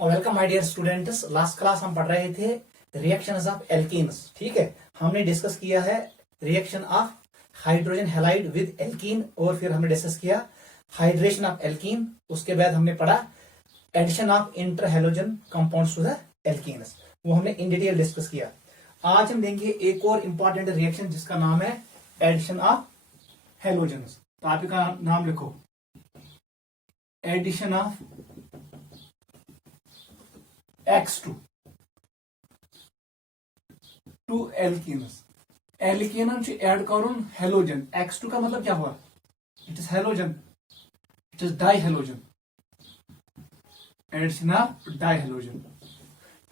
Welcome my dear students. Last class हम पढ़ रहे थे रिएक्शंस ऑफ एल्कीन्स। ठीक है, हमने डिस्कस किया है reaction of hydrogen halide with alkene और फिर हमने डिस्कस किया हाइड्रेशन ऑफ एल्कीन। उसके बाद हमने पढ़ा addition of interhalogen compounds to the alkenes, वो हमने इन डिटेल डिस्कस किया। आज हम देंगे एक और इंपॉर्टेंट रिएक्शन जिसका नाम है एडिशन ऑफ हैलोजन्स। तो आप इसका नाम लिखो, addition of X2 to alkenes. एल्कीनन ऐड करुन हेलोजन। X2 का मतलब क्या हुआ? It is halogen, it is di halogen, addition of di halogen.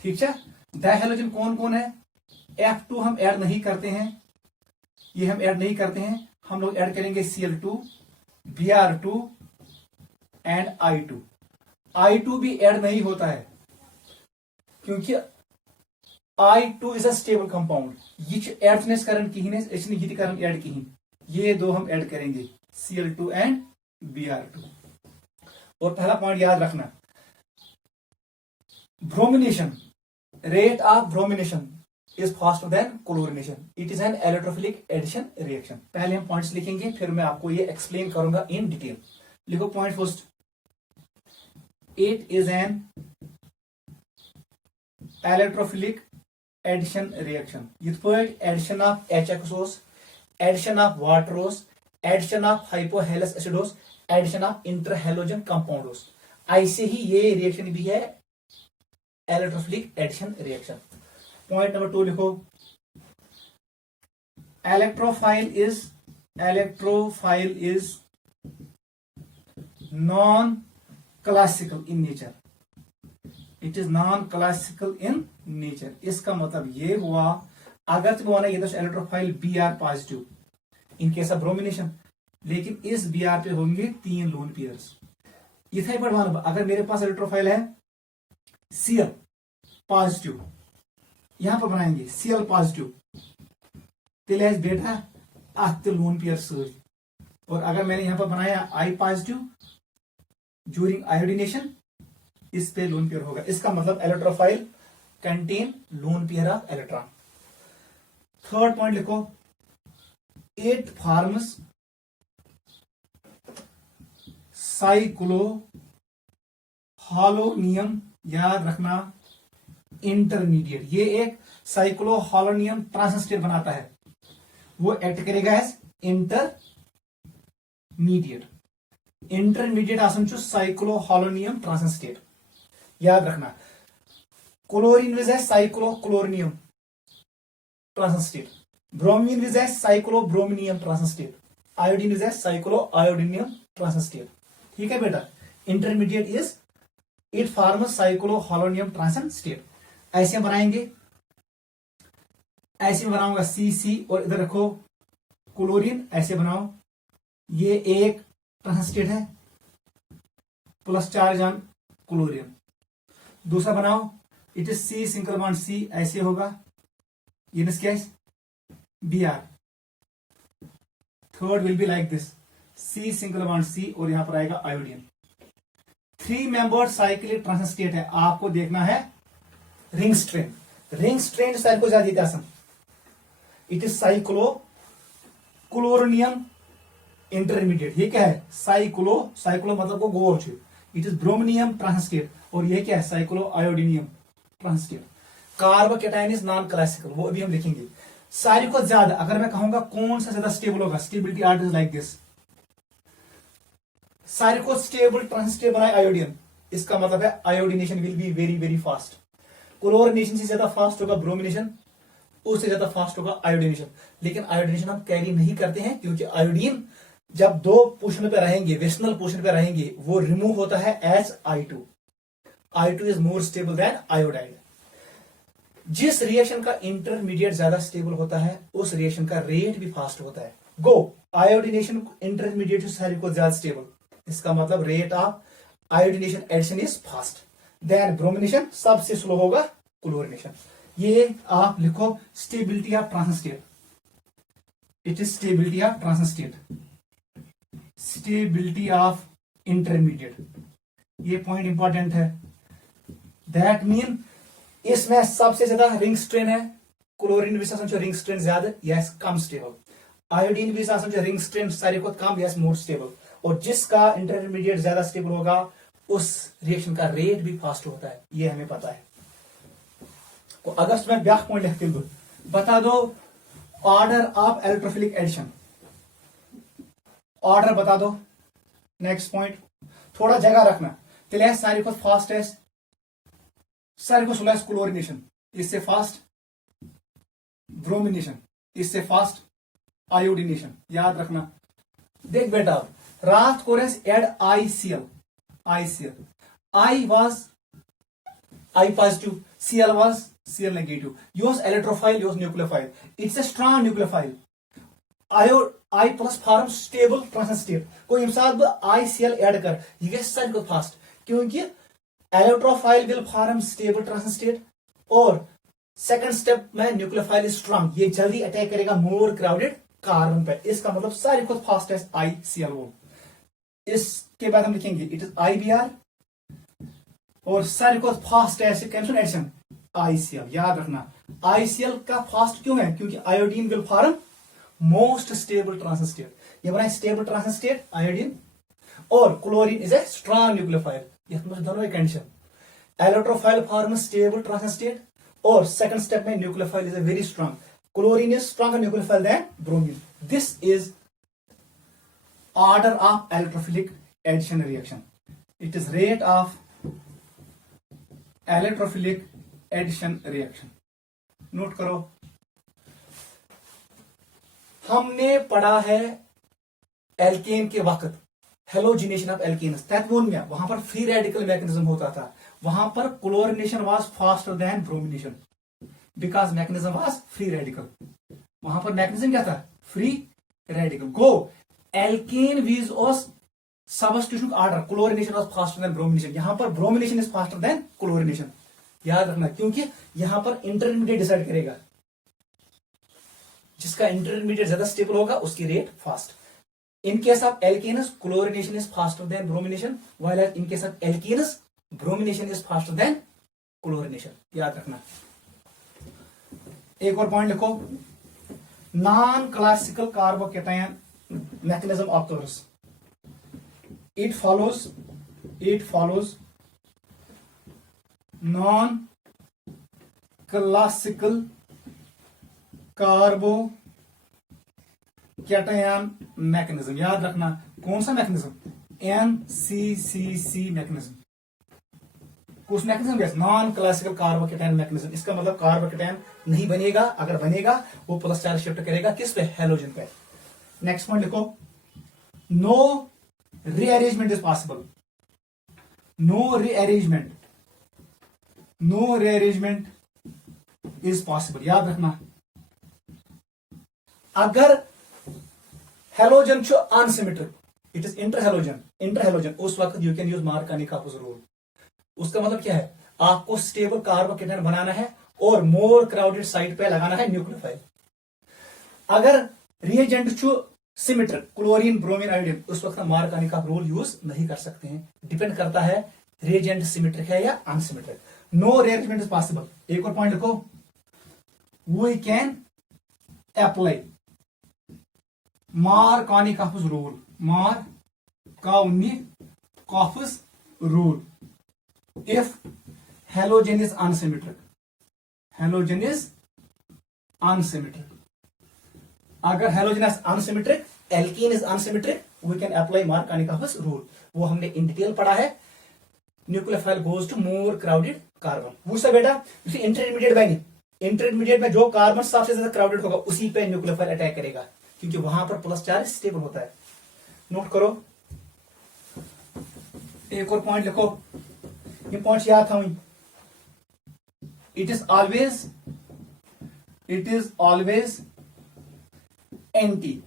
ठीक है, डाई हेलोजन कौन कौन है? F2 हम ऐड नहीं करते हैं, ये हम ऐड नहीं करते हैं। हम लोग ऐड करेंगे Cl2, Br2 and I2। I2 भी ऐड नहीं होता है क्योंकि I2 is a stable compound. ये एडनेस करन कहीं ये करन ऐड कहीं, ये दो हम ऐड करेंगे Cl2 एंड Br2। और पहला पॉइंट याद रखना, bromination, rate of bromination is faster than chlorination. It is an electrophilic addition reaction. पहले हम पॉइंट्स लिखेंगे, फिर मैं आपको ये एक्सप्लेन करूंगा इन डिटेल। लिखो point first, it is an electrophilic addition reaction. यिथ point addition of HX, addition of वाटरोस, एडिशन ऑफ हाइपोहेलस एसिडोस, एडिशन ऑफ इंटरहेलोजन कंपाउंडोस, ऐसे ही ये रिएक्शन भी है electrophilic addition reaction. Point number 2 लिखो, electrophile is non classical in nature. It is non classical in nature. इसका मतलब ये हुआ, अगर तुम ये electrophile Br positive in case of bromination, लेकिन इस Br पे होंगे 3 लोन पेयर्स। इथे पर अगर मेरे पास इलेक्ट्रोफाइल है Cl पॉजिटिव, यहां पर बनाएंगे Cl पॉजिटिव, तेल बेटा अत लोन पेयर सर। और अगर मैंने यहां पर बनाया I पॉजिटिव ड्यूरिंग आयोडीनेशन, इस पे लोन पेयर होगा। इसका मतलब electrophile contain lone pair of electron. Third point लिखो, इट फॉर्म्स साइक्लो हालोनियम, याद रखना इंटरमीडिएट। ये एक साइक्लो हालोनियम ट्रांसस्टेट बनाता है, वो एक्ट करेगा एज इंटरमीडिएट। इंटरमीडिएट आसन साइक्लो हालोनियम ट्रांसस्टेट, याद रखना। क्लोरीन विज है साइक्लो क्लोरिनियम ट्रांसस्टेट, ब्रोमीन विज है साइक्लो ब्रोमिनियम ट्रांसस्टेट, आयोडीन विज है साइक्लो आयोडीनियम ट्रांसस्टेट। ठीक है बेटा, intermediate is it forms cyclo halonium trans state. ऐसे बनाएंगे, ऐसे बनाऊंगा CC और इधर रखो क्लोरीन, ऐसे बनाओ। ये एक ट्रांसस्टेट है प्लस चार्ज ऑन क्लोरीन। दूसरा बनाओ, it is C single bond C, ऐसे होगा, ये क्या है Br। Third will be like this, C single bond C और यहां पर आएगा आयोडीन। 3 मेंबर्ड साइक्लिक ट्रांसस्टेट है, आपको देखना है ring strain. Ring strain side को ज्यादा आसन, इट इज साइक्लो क्लोरिनियम इंटरमीडिएट। ये क्या है? साइक्लो मतलब को गोल छे। इट इज ब्रोमिनियम ट्रांसस्टेट और ये क्या है? Cyclo iodinium trans state. Carbocation is non classical, वो अभी हम देखेंगे। सारी को ज्यादा अगर मैं कहूंगा कौन सा ज्यादा स्टेबल होगा, stability art is like this. सारी को स्टेबल ट्रांसस्टेट बनाए आयोडीन, इसका मतलब है iodination will be very very fast. Chlorination से ज्यादा फास्ट होगा ब्रोमिनेशन, उससे ज्यादा फास्ट होगा आयोडीनेशन। लेकिन आयोडीनेशन हम कैरी नहीं करते हैं क्योंकि आयोडीन जब 2 पोर्शन पे रहेंगे, वेशनल पोर्शन पे रहेंगे, वो रिमूव होता है as I2। I2 is more stable than iodide. जिस रिएक्शन का इंटरमीडिएट ज्यादा स्टेबल होता है उस रिएक्शन का रेट भी फास्ट होता है। गो आयोडीनेशन इंटरमीडिएट से सारी को ज्यादा स्टेबल, इसका मतलब rate of iodination addition is fast than bromination, सबसे स्लो होगा क्लोरिनेशन। ये आप लिखो stability of trans state, it is stability of trans state, stability of intermediate. ये पॉइंट इंपॉर्टेंट है। दैट मीन इसमें सबसे ज्यादा रिंग स्ट्रेन है, क्लोरीन विस रिंग स्ट्रेन ज्यादा, यस कम स्टेबल। आयोडीन विस रिंग स्ट्रेन सारी को कम, यस मोर स्टेबल। और जिसका इंटरमीडिएट ज्यादा स्टेबल होगा उस रिएक्शन का रेट भी फास्ट होता है, ये हमें पता है। तो अगर मैं ब्याह पॉइंट लिखती हूं, बता दो order of electrophilic addition, order बता दो। नेक्स्ट पॉइंट थोड़ा जगह रखना, तेल सारी को फास्ट है, सारी को स्लो क्लोरिनेशन, इससे फास्ट ब्रोमिनेशन, इससे फास्ट आयोडीनेशन, याद रखना। देख बेटा रात को add ICl, I was I positive, Cl was Cl negative. Use electrophile, use nucleophile. It's a strong nucleophile. I plus form stable transition state. कोई इंसान ICl ऐड कर, ये गए सारी को फास्ट, क्योंकि electrophile will form stable transition state और second step में न्यूक्लियोफाइल स्ट्रांग, ये जल्दी अटैक करेगा मोर क्राउडेड कार्बन पे। इसका मतलब सारी को फास्ट है ICl। इसके बाद हम लिखेंगे इट इज IBr और सारी को फास्ट है एडिशन ICl। याद रखना ICl का फास्ट क्यों है, क्योंकि iodine will form most stable transition state, ये बनाए स्टेबल ट्रांजिशन स्टेट आयोडीन, और chlorine is a strong nucleophile. ये दोनों condition, electrophile form stable transition state और सेकंड स्टेप में nucleophile is a very strong, chlorine is stronger nucleophile than bromine. This is order of electrophilic addition reaction. It is rate of electrophilic addition reaction. Note करो, हमने पढ़ा है alkane के वक्त halogenation of alkanes, that mean वहां पर free radical mechanism होता था, वहां पर chlorination was faster than bromination because mechanism was free radical. वहां पर मैकेनिज्म क्या था, फ्री रेडिकल। गो एल्केन वीज ऑस substitution order, chlorination was faster than bromination, यहां पर bromination is faster than chlorination. याद रखना, क्योंकि यहां पर इंटरमीडिएट डिसाइड करेगा, जिसका इंटरमीडिएट ज्यादा स्टेबल होगा उसकी rate fast. In case of alkanes chlorination is faster than bromination, while in case of alkanes bromination is faster than chlorination. याद रखना। एक और पॉइंट लिखो, non classical carbocation mechanism occurs. It follows non-classical carbocation mechanism. याद रखना कौन सा mechanism, NCCC mechanism. कुछ मैकेनिज्म है नॉन क्लासिकल कार्बोकेटायन मैकेनिज्म, इसका मतलब कार्बोकेटायन नहीं बनेगा, अगर बनेगा वो प्लस चार्ज शिफ्ट करेगा किस पे, हेलोजन पे। नेक्स्ट पॉइंट लिखो, no rearrangement is possible, no rearrangement is possible. याद रखना, अगर halogen unsymmetric, it is interhalogen, उस वक्त you can use Markovnikov rule. उसका मतलब क्या है, आपको स्टेबल कार्बोकेटायन बनाना है और मोर क्राउडेड साइट पे लगाना है न्यूक्लियोफाइल। अगर reagent symmetric, chlorine bromine iodine, उस वक्त हम मार्कोनी-कापुस रूल यूज नहीं कर सकते हैं, डिपेंड करता है रिएजेंट सिमेट्रिक है या unsymmetric. No rearrangement is possible. एक और पॉइंट लिखो, we can apply Markovnikov rule if halogen is unsymmetric, अगर halogen is unsymmetric, alkene is unsymmetric, we can apply Markovnikov rule। वो हमने इन डिटेल पढ़ा है। Nucleophile goes to more crowded carbon. पूछता बेटा इंटरमीडिएट में जो कार्बन सबसे ज्यादा क्राउडेड होगा उसी पे न्यूक्लियोफाइल अटैक करेगा, क्योंकि वहां पर प्लस चार्ज स्टेबल होता है। नोट करो, एक और पॉइंट लिखो, ये पॉइंट याद था। It is always anti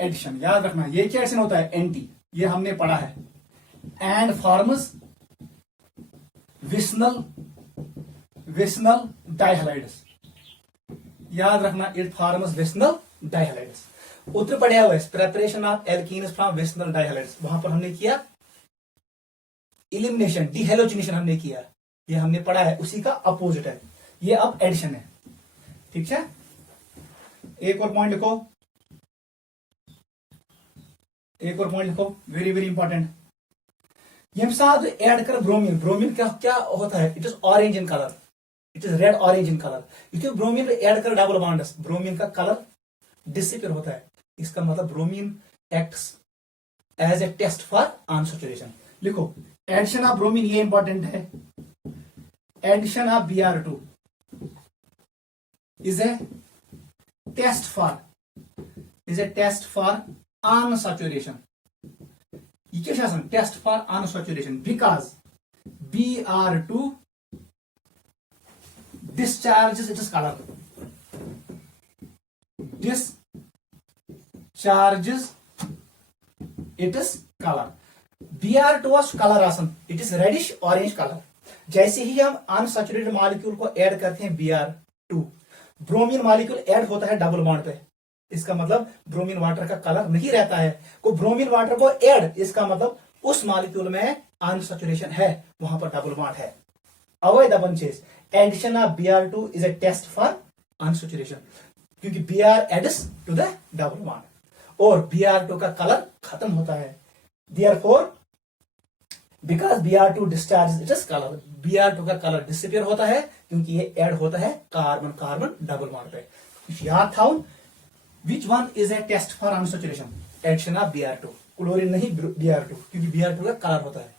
addition. याद रखना, ये क्या एडिशन होता है, एंटी, ये हमने पढ़ा है। And forms vicinal dihalides. याद रखना, इट फॉर्म्स विस्नल डाइहलाइड्स। उत्तर पढ़ा हुआ है, प्रेपरेशन ऑफ एल्कीन्स फ्रॉम विस्नल डाइहलाइड्स, वहां पर हमने किया इलिमिनेशन, डिहेलोजिनेशन हमने किया। ये हमने पढ़ा है, उसी का अपोजिट है, ये अब एडिशन है। ठीक है, एक और पॉइंट लिखो, एक और पॉइंट लिखो, वेरी वेरी इंपॉर्टेंट। यम साथ ऐड कर ब्रोमीन, ब्रोमीन क्या क्या होता है, it is orange in colour, it is red orange in colour. You bromine add कर डबल बॉन्ड्स, ब्रोमीन का कलर डिसअपीयर होता है। इसका मतलब bromine acts as a test for unsaturation. लिखो, एडिशन ऑफ ब्रोमीन, ये इंपॉर्टेंट है, addition of Br2 is a test for unsaturation. ये क्या है, test for unsaturation, because Br2 discharges its color, discharges its color. Br2 was color आसन, it is reddish orange color. जैसे ही हम unsaturated molecule को add करते हैं Br2, ब्रोमीन मॉलिक्यूल ऐड होता है डबल बॉन्ड पे, इसका मतलब ब्रोमीन वाटर का कलर नहीं रहता है। को ब्रोमीन वाटर को ऐड, इसका मतलब उस मॉलिक्यूल में अनसैचुरेशन है, वहां पर डबल बॉन्ड है। Avoid the bunches, addition of Br2 is a test for unsaturation, क्योंकि Br adds to the double bond और Br2 का कलर खत्म होता है। Therefore, because Br2 discharges its color, Br2 का कलर डिसअपीयर होता है क्योंकि ये ऐड होता है कार्बन कार्बन डबल बॉन्ड पे। याद था, which one is a test for unsaturation, addition of Br2, chlorine नहीं Br2, क्योंकि Br2 का कलर होता है,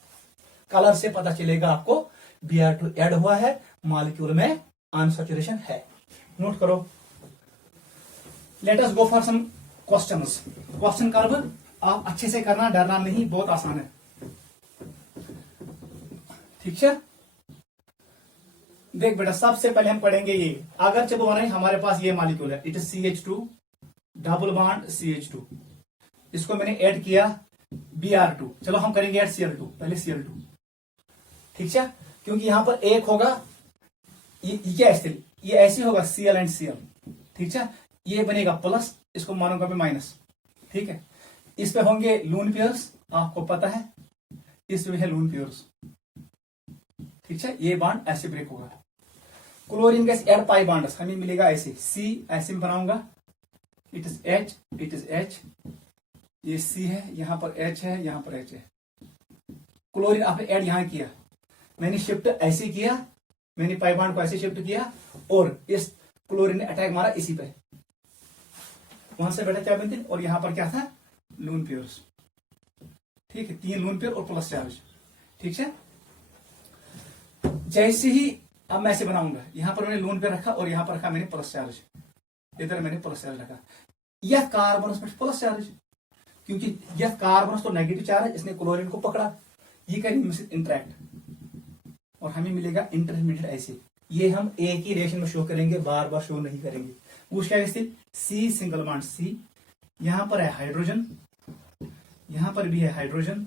कलर से पता चलेगा आपको Br2 ऐड हुआ है, मॉलिक्यूल में अनसैचुरेशन है। नोट करो, let us go for some questions. Question कर आप अच्छे से करना, डरना नहीं, बहुत आसान है। ठीक है, देख बेटा, सबसे पहले हम पढ़ेंगे ये, अगर जब बना हमारे पास ये मॉलिक्यूल है, it is CH2 double bond CH2, इसको मैंने ऐड किया Br2, चलो हम करेंगे ऐड Cl2, पहले Cl2। ठीक है, क्योंकि यहां पर एक होगा, ये क्या स्थिति, ये ऐसी होगा Cl एंड Cl। ठीक है, ये बनेगा प्लस, इसको मानूंगा मैं माइनस। ठीक है, इस पे होंगे लून पेयर्स, आपको पता है, इस पे है लून पेयर्स। ठीक है, ये बॉन्ड ऐसे ब्रेक होगा। Chlorine gas add pi bonds, हमें मिलेगा ऐसे, C ऐसे में बनाऊंगा, it is H, it is H, ये C है, यहां पर H है, यहां पर H है। क्लोरीन आपने ऐड यहां किया, मैंने शिफ्ट ऐसे किया, मैंने पाई बॉन्ड को ऐसे शिफ्ट किया और इस क्लोरीन ने अटैक मारा इसी पे, वहां से बेटा क्या बनते, और यहां पर क्या था, लून पेयर्स। ठीक है, 3 लून पेयर और प्लस चार्ज। ठीक है, जैसे ही अब मैं ऐसे बनाऊंगा, यहां पर मैंने लून पेयर रखा और यहां पर रखा मैंने प्लस चार्ज, इधर मैंने प्लस चार्ज रखा, यह कार्बन पर प्लस चार्ज, क्योंकि यह कार्बन तो नेगेटिव चार्ज है, इसने क्लोरीन को पकड़ा, ये करेंगे इंटरेक्ट और हमें मिलेगा इंटरमीडिएट ऐसे। ये हम एक ही रिएक्शन में शो करेंगे, बार बार शो नहीं करेंगे। वो क्या स्थिति, C सिंगल बॉन्ड C, यहां पर है हाइड्रोजन, यहां पर भी है हाइड्रोजन,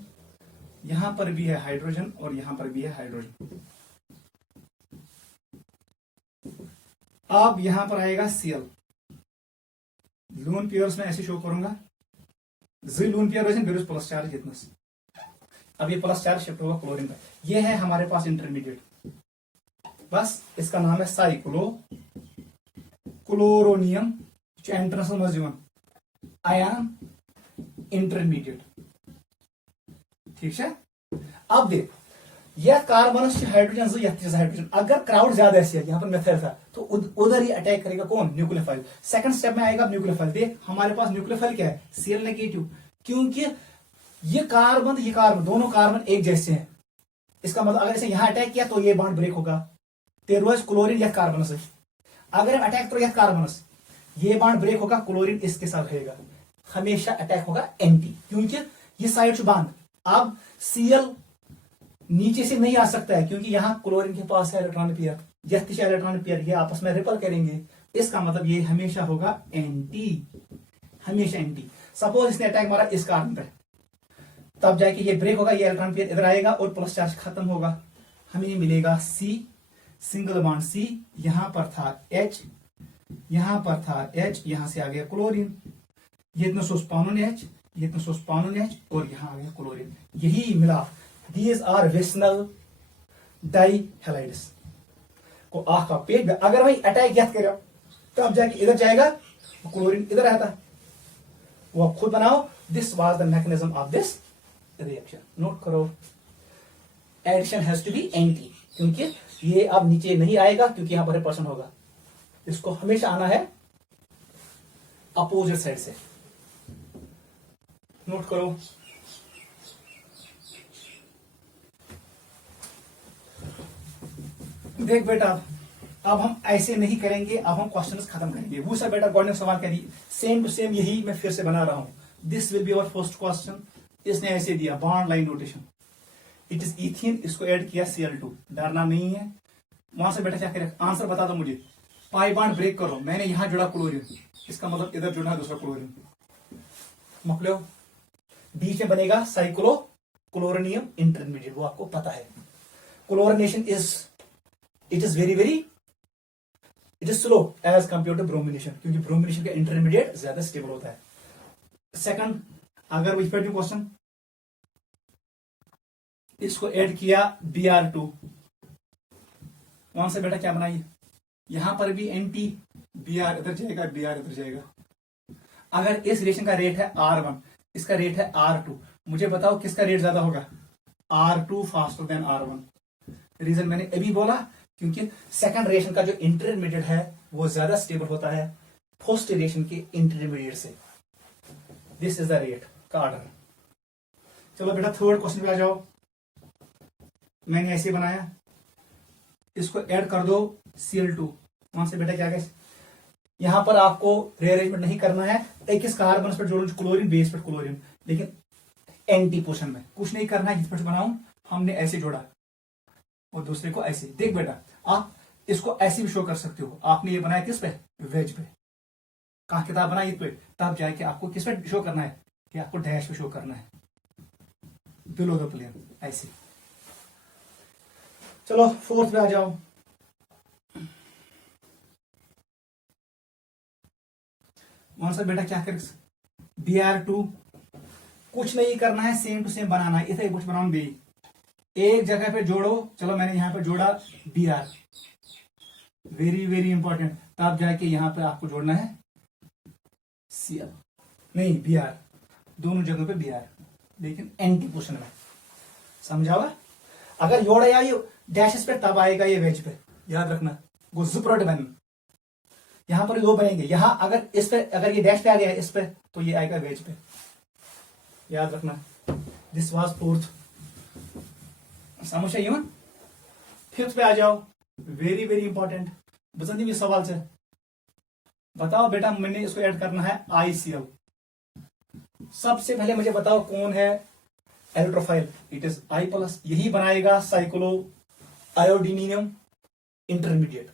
यहां पर भी है हाइड्रोजन और यहां पर भी है हाइड्रोजन। अब यहां पर आएगा Cl, लून पेयर्स में ऐसे शो करूंगा, लून पेयर प्लस चार्ज इतना। अब ये प्लस चार्ज शिफ्ट होगा क्लोरीन का, ये है हमारे पास इंटरमीडिएट, बस इसका नाम है cyclo chloronium international ion intermediate. ठीक है, अब देख, यह कार्बन हाइड्रोजन, हाइड्रोजन, अगर क्राउड ज्यादा ऐसी है, यहां पर मेथाइल था, तो उधर ही अटैक करेगा कौन, न्यूक्लियोफाइल। सेकंड स्टेप में आएगा न्यूक्लियोफाइल। देख हमारे पास न्यूक्लियोफाइल क्या है, Cl नेगेटिव, क्योंकि ये कार्बन दोनों कार्बन एक जैसे हैं। इसका मतलब अगर इसे यहां अटैक किया तो ये बॉन्ड ब्रेक होगा, तेरह क्लोरीन यह कार्बन से, अगर हम अटैक तो यह कार्बन ये बॉन्ड ब्रेक होगा, क्लोरीन इसके साथ रहेगा, हमेशा अटैक होगा एंटी, क्योंकि ये साइड से बांध। अब Cl नीचे से नहीं आ सकता है, क्योंकि यहां क्लोरीन के पास है इलेक्ट्रॉन पेयर, जैसे इलेक्ट्रॉन पेयर ये आपस में रिपल करेंगे, इसका मतलब ये हमेशा होगा एंटी, हमेशा एंटी। सपोज इसने अटैक मारा इस कार्बन पे, तब जाके ये ब्रेक होगा, ये इलेक्ट्रॉन पेयर इधर आएगा और प्लस चार्ज खत्म होगा, हमें मिलेगा C सिंगल बॉन्ड C, यहां पर था H, यहां पर था H, यहां से आ गया क्लोरीन, ये इतना सोस्पानोन H, ये इतना सोस्पानोन H और यहां आ गया क्लोरीन, यही मिला। These are vicinal dihalides को आख का पेट में अगर वही अटैक यथ करो तब जाके इधर जाएगा, क्लोरीन इधर रहता, वो खुद बनाओ। This was the mechanism of this reaction. Note करो, addition has to be anti, क्योंकि ये अब नीचे नहीं आएगा क्योंकि यहां पर पर्सन होगा, इसको हमेशा आना है अपोजिट साइड से। नोट करो, देख बेटा अब हम ऐसे नहीं करेंगे, अब हम क्वेश्चंस खत्म करेंगे। वो सब बेटा गवर्नमेंट सवाल करिए सेम टू सेम, यही मैं फिर से बना रहा हूं। This will be our first question. इसने ऐसे दिया bond line notation, it is ethene, इसको ऐड किया Cl2, डरना नहीं है। वहां से बेटा क्या करे, आंसर बता दो मुझे। पाई बॉन्ड ब्रेक करो, मैंने यहां जुड़ा क्लोरीन, इसका मतलब इधर जुड़ा है दूसरा क्लोरीन, मुकलो बीच में बनेगा साइक्लो क्लोरोनियम इंटरमीडिएट, वो आपको पता है। Chlorination it is very it is slow as compare to bromination, क्योंकि ब्रोमिनेशन का इंटरमीडिएट ज्यादा स्टेबल होता है। सेकंड, अगर रिपीट क्वेश्चन, इसको ऐड किया Br2, वहां से बेटा क्या बनाइए, यहां पर भी एंटी, Br इधर जाएगा, Br इधर जाएगा। अगर इस रिएक्शन का रेट है R1, इसका रेट है R2, मुझे बताओ किसका रेट ज्यादा होगा, R2 faster than R1। Reason मैंने अभी बोला, क्योंकि सेकंड रिएक्शन का जो इंटरमीडिएट है वो ज्यादा स्टेबल होता है फर्स्ट रिएक्शन के इंटरमीडिएट से। दिस इज द रेट का ऑर्डर। चलो बेटा थर्ड क्वेश्चन पे आ जाओ। मैंने ऐसे बनाया, इसको ऐड कर दो Cl2, वहां से बेटा क्या कहे, यहां पर आपको रीअरेंजमेंट नहीं करना है, एक इस कार्बन पर जोड़ो क्लोरीन, बेस पर क्लोरीन, लेकिन एंटी पोजिशन में कुछ नहीं करना है। जिस पर बनाऊं हमने ऐसे जोड़ा और दूसरे को ऐसे। देख बेटा आप इसको ऐसे भी शो कर सकते हो, आपने ये बनाया किस पे, वेज पे, कहा किताब बनाई इस पे, तब जाके आपको किस पे शो करना है, कि आपको डैश पे शो करना है, बिलो द प्लेन, ऐसे। चलो फोर्थ पे आ जाओ। वहां से बेटा क्या कर, Br2 कुछ नहीं करना है, सेम टू सेम बनाना है, इसे कुछ बनाओ बी, एक जगह पे जोड़ो। चलो मैंने यहां पे जोड़ा Br, वेरी इंपॉर्टेंट, तब जाके यहां पे आपको जोड़ना है Cl, नहीं Br, दोनों जगह पे Br, लेकिन एंटी पोजिशन में, समझावा। अगर जोड़ा या ये डैशेस पे तब आएगा ये वेज पे, याद रखना, वो जिप्रोड बनी, यहां पर दो बनेंगे, यहां अगर इस पे, अगर ये डैश पे आ गया है इस पे, तो ये आएगा वेज पे, याद रखना। दिस वाज फोर्थ, समझ आई। फिफ्थ पे आ जाओ, वेरी इंपॉर्टेंट, बसंती में सवाल से बताओ बेटा, मैंने इसको ऐड करना है ICl। सबसे पहले मुझे बताओ कौन है इलेक्ट्रोफाइल, इट इज I+, यही बनाएगा साइक्लो आयोडीनियम इंटरमीडिएट।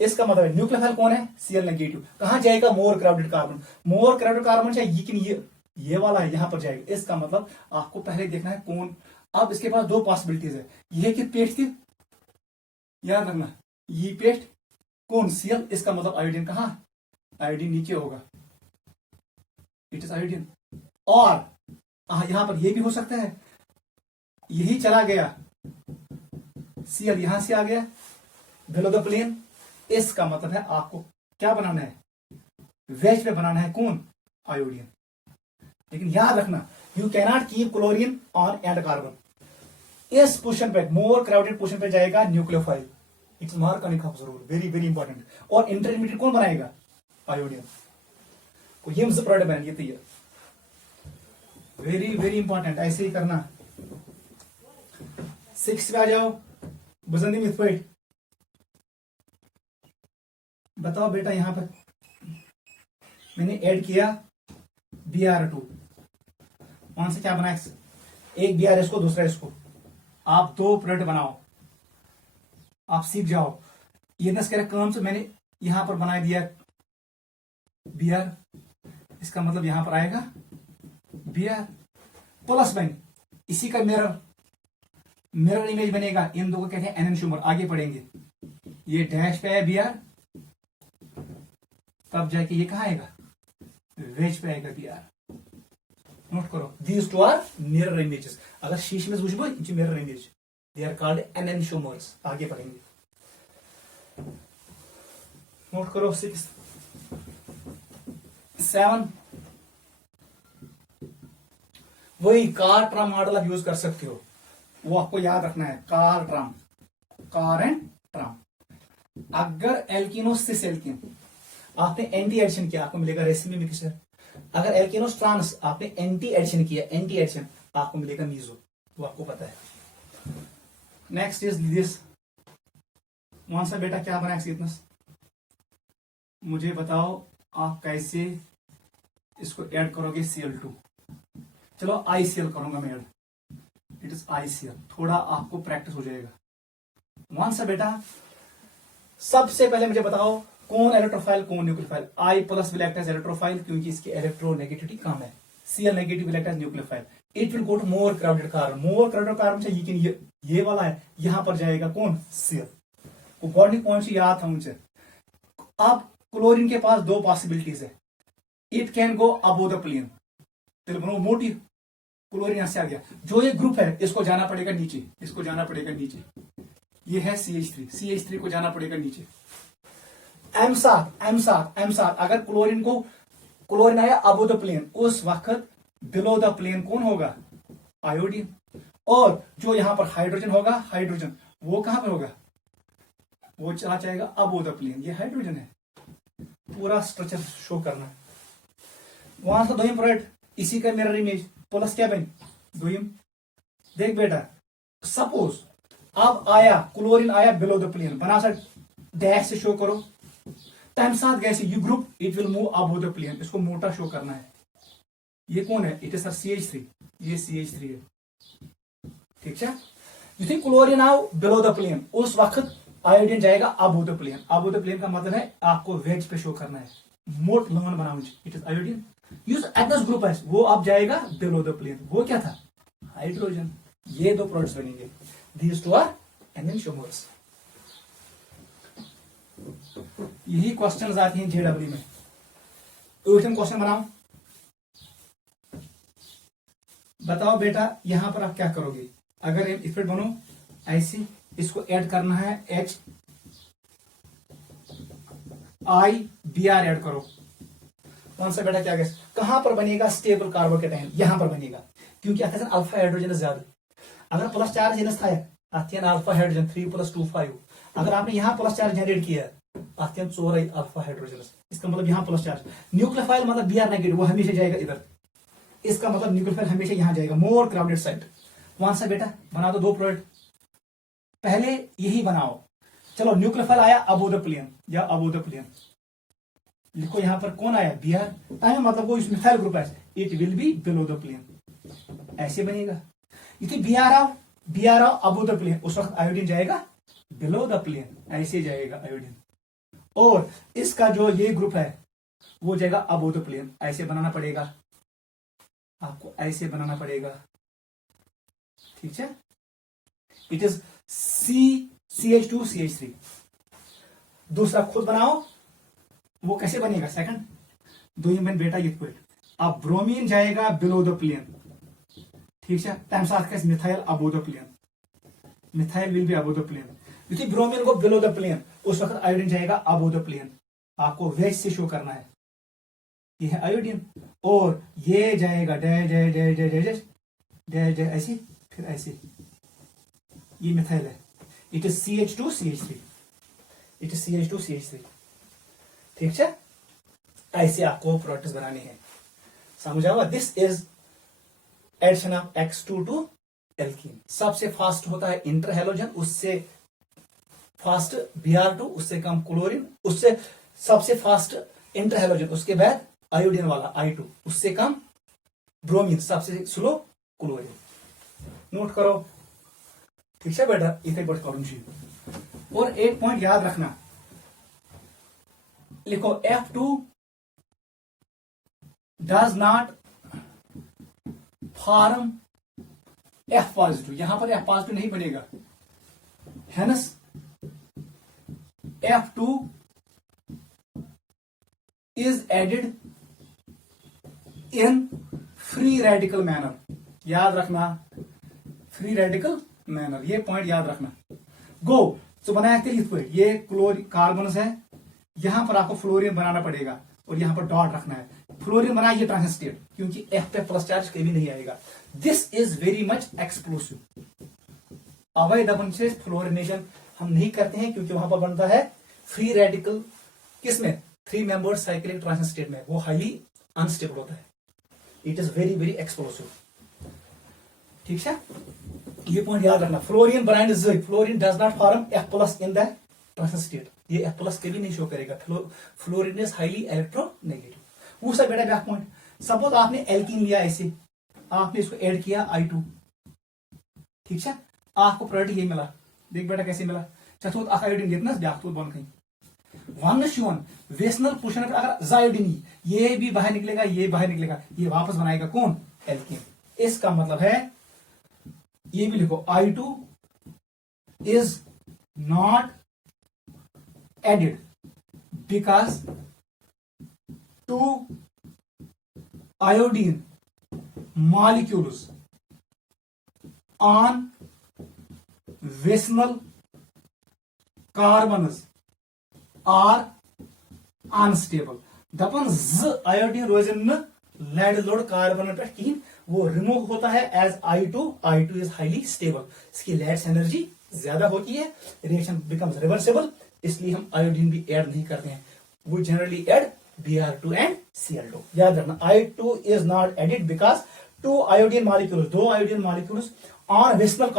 इसका मतलब है न्यूक्लियोफाइल कौन है, Cl नेगेटिव, कहां जाएगा, मोर crowded carbon, more crowded carbon चाहिए, लेकिन ये वाला है यहां पर जाएगा। इसका मतलब आपको पहले देखना है कौन। अब इसके पास दो पॉसिबिलिटीज है, ये कि पेस्ट की, याद रखना, ये पेस्ट कौन, Cl, इसका मतलब आयोडीन कहां, आयोडीन नीचे होगा, इट इज आयोडीन। और यहां पर ये भी हो सकता है, यही चला गया Cl, यहां से आ गया बिलो द प्लेन, इसका मतलब है आपको क्या बनाना है, वेज पे बनाना है कौन, आयोडीन। लेकिन याद रखना, you cannot keep chlorine on and carbon. इस पोजीशन पे, मोर क्राउडेड पोजीशन पे जाएगा न्यूक्लियोफाइल, इट्स मार्क ऑन जरूर, वेरी इंपॉर्टेंट। और इंटरमीडिएट कौन बनाएगा, आयोडीन को, ये प्रोडक्ट बनाएंगे, तो ये वेरी इंपॉर्टेंट, ऐसे ही करना। 6 पे आ जाओ, बसंती मिथपेट, बताओ बेटा, यहां पर मैंने ऐड किया Br2, वहां से क्या बनाया, एक Br इसको, दूसरा इसको, आप दो प्रोडक्ट बनाओ, आप सीख जाओ। ये नस कह काम से मैंने यहां पर बना दिया Br, इसका मतलब यहां पर आएगा Br प्लस बन, इसी का मिरर इमेज बनेगा, इन दो को कहते हैं एनेंशियोमर, आगे पढ़ेंगे। ये डैश पे है Br, तब जाके ये कहां आएगा, वेज पे आएगा Br। नोट करो, these two are mirror images. अगर शीश में वुचबो, यह mirror image, they are called enantiomers. आगे पढ़ेंगे, नोट करो 6 7 वही कार ट्राम मॉडल आप यूज कर सकते हो, वो आपको याद रखना है। कार ट्राम, कार एंड ट्राम। अगर एल्किनोस सिस एल्किन आपने एंटी एडिशन किया, आपको मिलेगा रेसिमी मिक्सचर। अगर एल्किनोस ट्रांस आपने एंटी एडिशन किया, एंटी एडिशन, आपको मिलेगा मीजो, वो आपको पता है। नेक्स्ट इज दिस, कौन सा बेटा क्या बना एक्सीटनस, मुझे बताओ आप कैसे इसको ऐड करोगे Cl2। चलो ICl करूंगा मैं ऐड, इट इज ICl, थोड़ा आपको प्रैक्टिस हो जाएगा। कौन सा बेटा, सबसे पहले मुझे बताओ कौन इलेक्ट्रोफाइल कौन nucleophile. I+ will act as electrophile क्योंकि इसकी इलेक्ट्रोनेगेटिविटी कम है। Cl negative will act as nucleophile, it will go to more crowded carbon. More crowded carbon से ये वाला है, यहां पर जाएगा कौन Cl। वो गॉडनिक पॉइंट से याद था मुझे। अब क्लोरीन के पास दो पॉसिबिलिटीज है, it can go above the plane, बनो मोटी क्लोरीन यहां से आ गया, जो ये ग्रुप है इसको जाना पड़ेगा नीचे, इसको जाना पड़ेगा नीचे, ये है CH3 को जाना पड़ेगा नीचे। M7 अगर क्लोरीन आया अबोव द प्लेन, उस वक्त बिलो द प्लेन कौन होगा, आयोडीन। और जो यहां पर हाइड्रोजन होगा, हाइड्रोजन वो कहां पर होगा, वो चला जाएगा अबोव द प्लेन, ये हाइड्रोजन है। पूरा स्ट्रक्चर शो करना है। वहां से दोयम प्रोडक्ट, इसी का मिरर इमेज प्लस क्या बन दोयम। देख बेटा, सपोज अब आया क्लोरीन आया बिलो द प्लेन, बना सा डैश से शो करो, टाइम साथ गैस you group it will move above the plane, इसको मोटा शो करना है। ये कौन है, इट इज सर CH3, ये CH3 है, ठीक है। यू क्लोरीन आओ बिलो द प्लेन, उस वक्त आयोडीन जाएगा above the plane. Above the plane का मतलब है आपको वेज पे शो करना है, मोट लॉन बनाओ, इट इज आयोडीन। यूज एटनस ग्रुप है, वो अब जाएगा बिलो द प्लेन, वो क्या था, हाइड्रोजन। ये दो प्रोडक्ट्स बनेंगे, दीज टू आर एनेंटियोमर्स। यही क्वेश्चंस आते हैं JEE में। क्वेश्चन बनाओ, बताओ बेटा यहां पर आप क्या करोगे। अगर इस पर बनो ऐसे, इसको ऐड करना है HIBr ऐड करो। कौन सा बेटा क्या गैस, कहां पर बनेगा स्टेबल कार्बोकेटाइन, यहां पर बनेगा, क्योंकि अल्फा हाइड्रोजन ज्यादा। अगर प्लस चार्ज था अल्फा हाइड्रोजन 3+2 5, अगर आपने यहां प्लस चार्ज जनरेट किया अत्यन 4 अल्फा हाइड्रोजन, इसका मतलब यहां प्लस चार्ज। न्यूक्लियोफाइल मतलब Br नेगेटिव, वो हमेशा जाएगा इधर, इसका मतलब न्यूक्लियोफाइल हमेशा यहां जाएगा, मोर क्राउडेड साइट। कौन सा बेटा, बना दो दो प्रोडक्ट, पहले यही बनाओ। चलो न्यूक्लियोफाइल आया अबोव द प्लेन या अबोव द प्लेन, लिखो यहां पर कौन आया Br, मतलब वो इस मिथाइल ग्रुप है, it will be below the plane, ऐसे बनेगा। इतनी Br आओ अबोव द प्लेन, उस वक्त आयोडीन जाएगा बिलो द प्लेन, ऐसे जाएगा आयोडीन। और इसका जो ये ग्रुप है वो जाएगा अबोव द प्लेन, ऐसे बनाना पड़ेगा आपको, ऐसे बनाना पड़ेगा, ठीक है। It is CH2 CH3। दूसरा खुद बनाओ, वो कैसे बनेगा, सेकंड दो बन बेटा ये क्विट। अब ब्रोमीन जाएगा बिलो द प्लेन, ठीक है, टाइम साथ का methyl above the plane, methyl will be above the plane. यदि ब्रोमीन को बिलो द प्लेन, उस वक्त आयोडीन जाएगा अबोव द प्लेन, आपको वेज से शो करना है, ये है आयोडीन। और ये जाएगा dash dash dash dash dash dash dash ऐसे, फिर ऐसे, ये मिथाइल है, it is CH2 CH3, it is CH2 CH3, ठीक है। ऐसे आपको प्रोडक्ट्स बनाने हैं, समझ आवा। This is addition of X2 to alkene. सबसे फास्ट होता है इंटर हैलोजन, उससे फास्ट Br2, उससे कम क्लोरीन, उससे सबसे फास्ट इंटर हैलोजन, उसके बाद आयोडीन वाला I2, उससे कम ब्रोमीन, सबसे स्लो क्लोरीन। नोट करो, ठीक है बेटा, इथे बट करूँ चाहिए। और एक पॉइंट याद रखना, लिखो F2 does not form F positive, यहां पर F पॉजिटिव नहीं बनेगा, hence F2 is added in free radical manner। याद रखना, फ्री रेडिकल मैनर, ये पॉइंट याद रखना। गो तो बनाया तेल पे, ये कार्बन है, यहां पर आपको फ्लोरीन बनाना पड़ेगा और यहां पर डॉट रखना है। फ्लोरीन बना ये ट्रांजिशन स्टेट, क्योंकि F पे प्लस चार्ज कभी नहीं आएगा। This is very much explosive. अवैध से फ्लोरिनेशन हम नहीं करते हैं, क्योंकि वहां पर बनता है फ्री रेडिकल। किसमें? 3 मेंबर्ड साइक्लिक ट्रांजिशन स्टेट में, वो हाईली अनस्टेबल होता है। It is very very explosive. ठीक है, ये पॉइंट याद रखना। Fluorine brand fluorine does not form F plus in the transition state, ये F प्लस कभी नहीं शो करेगा। Fluorine is highly electronegative. वो सब बेटा बैक पॉइंट, सपोज आपने एल्कीन लिया ऐसे, आपने इसको ऐड किया I2, ठीक है, आपको प्रोडक्ट ये मिला। देख बेटा कैसे मिला, चतुर्थ आयोडीन गिरना ब्याह तो बन कहीं वन शिवन वेसनल पोषण अगर जायोडीन, ये भी बाहर निकलेगा, ये बाहर निकलेगा, ये वापस बनाएगा कौन? एल्कीन। इसका मतलब है, ये भी लिखो, I2 is not added because 2 iodine molecules on vicinal carbons are unstable। दपन ज आयोडीन रोजन न लेड लोड कार्बन पे कहीं, वो रिमूव होता है as I2 is highly stable. इसकी लेड्स एनर्जी ज्यादा होती है, रिएक्शन बिकम्स रिवर्सिबल, इसलिए हम आयोडीन भी ऐड नहीं करते हैं। वो generally add Br2 and Cl2। याद रखना, I2 is not added because 2 iodine molecules, 2 iodine molecules on vicinal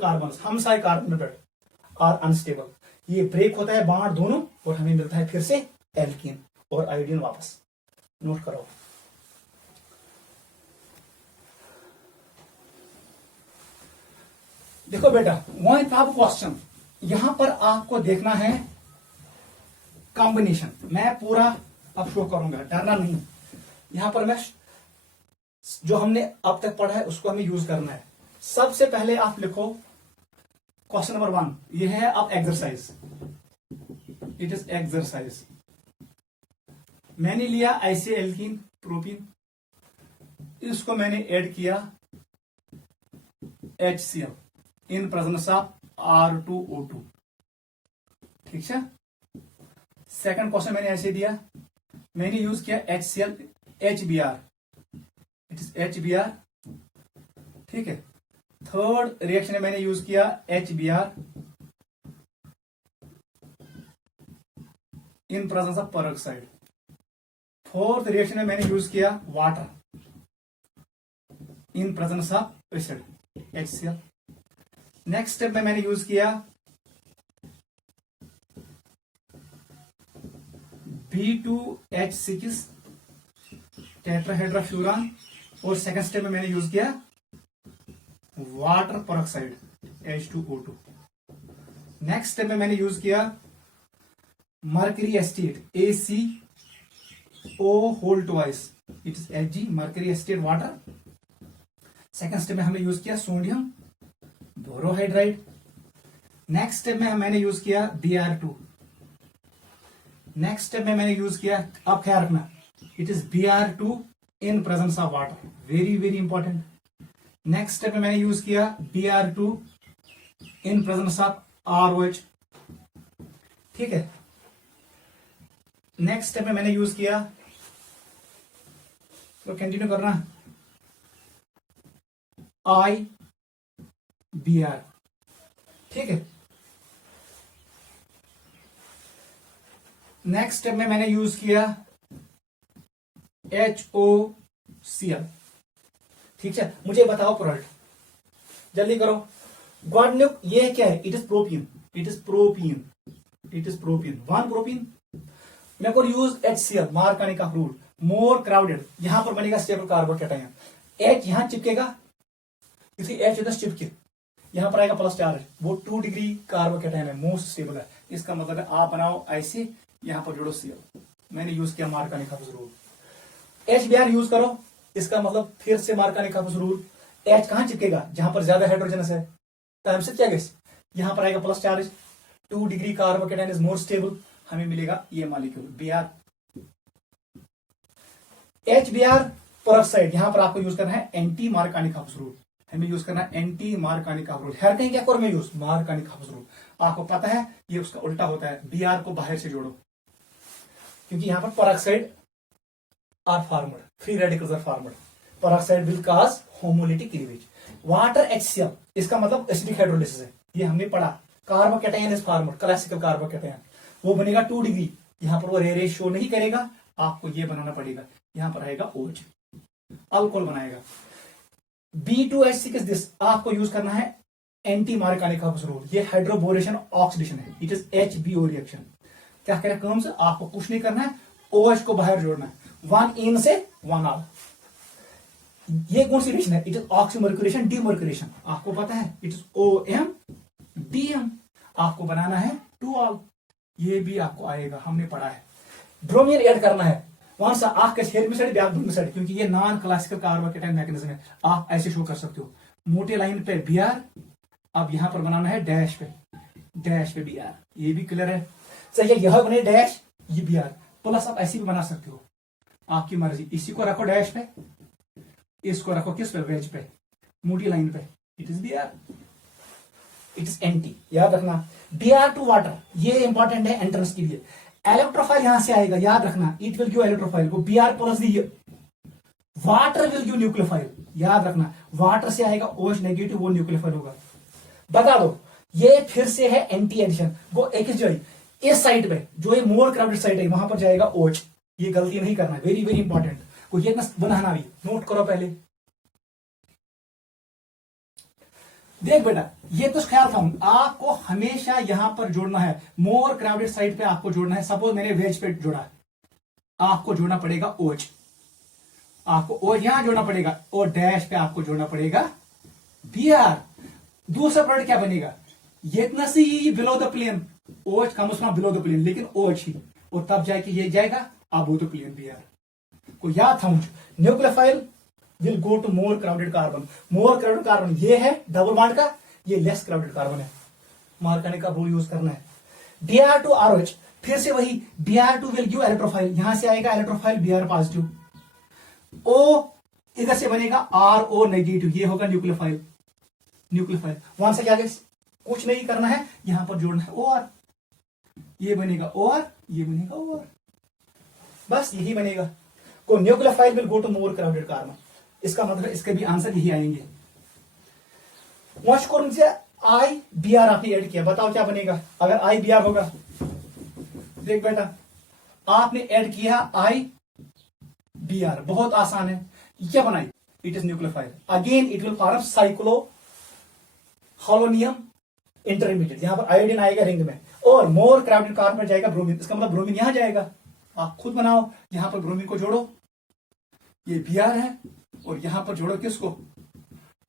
carbons, हमसाय कार्बन are unstable। ये ब्रेक होता है बाण दोनों, और हमें मिलता है फिर से एल्कीन और आयोडीन वापस। नोट करो। देखो बेटा, वही था क्वेश्चन, यहां पर आपको देखना है कॉम्बिनेशन। मैं पूरा अब शो करूंगा, डरना नहीं। यहां पर मैं जो हमने अब तक पढ़ा है उसको हमें यूज करना है। सबसे पहले आप लिखो क्वेश्चन नंबर 1, ये है अब एक्सरसाइज, इट इज एक्सरसाइज। मैंने लिया ऐसे एल्कीन प्रोपीन, इसको मैंने ऐड किया HCl in presence of R2O2। ठीक है, सेकंड क्वेश्चन मैंने ऐसे दिया, मैंने यूज किया HCl HBr, it is HBr। ठीक है, थर्ड रिएक्शन में मैंने यूज किया HBr in presence of peroxide. Fourth reaction में मैंने यूज किया water in presence of acid HCl। Next step में मैंने यूज किया B2H6 टेट्राहेड्राफ्यूरान, और सेकंड स्टेप में मैंने यूज किया water peroxide H2O2। Next step में मैंने यूज किया mercury acetate ACO whole twice, इट इज Hg, mercury acetate water. Second step में हमने यूज किया सोडियम बोरोहाइड्राइड। नेक्स्ट स्टेप में मैंने यूज किया Br2। नेक्स्ट स्टेप में मैंने यूज किया, अब ख्याल रखना, it is Br2 in presence of water, very very important. Next step में मैंने यूज किया Br2 in presence of ROH। ठीक है, नेक्स्ट स्टेप में मैंने यूज किया, तो कंटिन्यू करना, IBr। ठीक है, नेक्स्ट स्टेप में मैंने यूज किया HOCl। ठीक है, मुझे बताओ प्रोडक्ट, जल्दी करो। गॉडन्युक ये क्या है? It is propene, it is propene, it is propene, one propene. मैं को यूज HCl, मार्कानी का रूल, मोर क्राउडेड, यहां पर बनेगा स्टेबल कार्बोकेटायन। H यहां चिपकेगा, इसी H इधर चिपके, यहां पर आएगा प्लस चार्ज, वो 2 डिग्री कार्बोकेटायन है, मोस्ट स्टेबल है। इसका मतलब है आप बनाओ ऐसे, यहां पर जोड़ो Cl। मैंने यूज किया मार्कानी का रूल। HBr यूज करो, इसका मतलब फिर से मार्कानी का रूल। H कहां चिपकेगा? जहां पर ज्यादा हाइड्रोजनस है, टाइम से क्या गैस, यहां पर आएगा plus charge, 2 degree carbocation is more stable, हमें मिलेगा ये मॉलिक्यूल Br। HBr पेरोक्साइड, यहां पर आपको यूज करना है एंटी मार्कानी का रूल। हमें यूज करना है एंटी मार्कानिक रूल। हर कहीं क्या करो मैं यूज मार्कानिक रूल। आपको पता है ये उसका उल्टा होता है, Br को बाहर से जोड़ो, क्योंकि यहां पर peroxide are formed, free radicals are formed. Peroxide will cause homolytic cleavage. Water HCl, इसका मतलब एसिडिक हाइड्रोलिसिस है, ये हमने पढ़ा। Carbocation is formed, classical carbocation, वो बनेगा 2 डिग्री। यहां पर वो रेरे शो नहीं करेगा, आपको ये बनाना पड़ेगा। यहां पर आएगा OH, अल्कोहल बनाएगा। B2H6 दिस आपको यूज करना है एंटी मार्कानिक रूल। ये हाइड्रोबोरेशन ऑक्सीडेशन है, इट इज HBO रिएक्शन। क्या करें काम से, आपको कुछ नहीं करना है, OH को बाहर जोड़ना है, 1 इन से 1 आउट। ये कौन सी रिएक्शन है, इट इज ऑक्सीमर्क्यूरेशन डीमर्क्यूरेशन। आपको पता है इट इज OM-DM। आपको बनाना है 2 ऑल, ये भी आपको आएगा, हमने पढ़ा है। ब्रोमीन ऐड करना है, कौन सा आख हेर्मिसाइड ब्याक ब्रोमिसाइड, क्योंकि ये नॉन क्लासिकल कार्बोकैटायन मैकेनिज्म है। आप ऐसे शो कर सकते हो, मोटे लाइन पे Br, अब यहां पर बनाना है डैश पे Br, ये भी क्लियर है। सही है, यह बने डैश, ये Br प्लस। आप ऐसे भी बना सकते हो, आपकी मर्जी। इसी को रखो डैश पे, इसको रखो किस पे, वेज पे, मोटी लाइन पे, it is Br, it is anti. याद रखना Br टू वाटर, ये इंपॉर्टेंट है एंट्रेंस के लिए। इलेक्ट्रोफाइल यहां से आएगा, याद रखना, इट विल गिव इलेक्ट्रोफाइल को Br plus the, water will give nucleophile. याद रखना वाटर से आएगा OH नेगेटिव, वो न्यूक्लियोफाइल होगा। बता दो, ये फिर से है एंटी एडिशन। वो एक जगह इस साइड पे जो ये मोर क्राउडेड साइड है, वहां पर जाएगा OH। ये गलती नहीं करना, वेरी वेरी इंपॉर्टेंट, को ये बनाना भी नोट करो पहले। देख बेटा, ये तो ख्याल था, आपको हमेशा यहां पर जोड़ना है, मोर क्राउडेड साइड पे आपको जोड़ना है। सपोज मैंने वेज पे जोड़ा, आपको जोड़ना पड़ेगा OH, आपको OH यहां जोड़ना पड़ेगा, और डैश पे आपको जोड़ना पड़ेगा Br। दूसरा प्रोडक्ट क्या बनेगा, ये इतना सी बिलो द प्लेन, OH कम उसमें बिलो द प्लेन, लेकिन OH ही, और तब जाके ये जाएगा अबो द प्लेन Br को। याद था nucleophile will go to more crowded carbon. More crowded carbon ये है डबल बॉन्ड का, ये लेस क्राउडेड कार्बन है, मार्कानिक का रूल यूज करना है। Br टू RH, फिर से वही Br two will give electrophile, यहां से आएगा इलेक्ट्रोफाइल Br पॉजिटिव, O इधर से बनेगा RO नेगेटिव, ये होगा न्यूक्लियोफाइल। वहां से क्या कुछ नहीं करना है, यहां पर जोड़ना है OR, ये बनेगा OR, ये बनेगा OR, बस यही बनेगा। को nucleophile will go to more crowded carbon, इसका मतलब इसके भी आंसर यही आएंगे। IBr आपने ऐड किया, बताओ क्या बनेगा अगर IBr होगा। देख बेटा, आपने ऐड किया IBr, बहुत आसान है, क्या बनाई, it is nucleophile. Again it will form cyclo halonium intermediate, यहां पर आयोडीन आएगा रिंग में, और मोर क्राउडेड कार्बन जाएगा ब्रोमीन, इसका मतलब ब्रोमीन यहां जाएगा। आप खुद बनाओ, यहां पर ब्रोमीन को जोड़ो, ये Br है, और यहां पर जोड़ो किसको,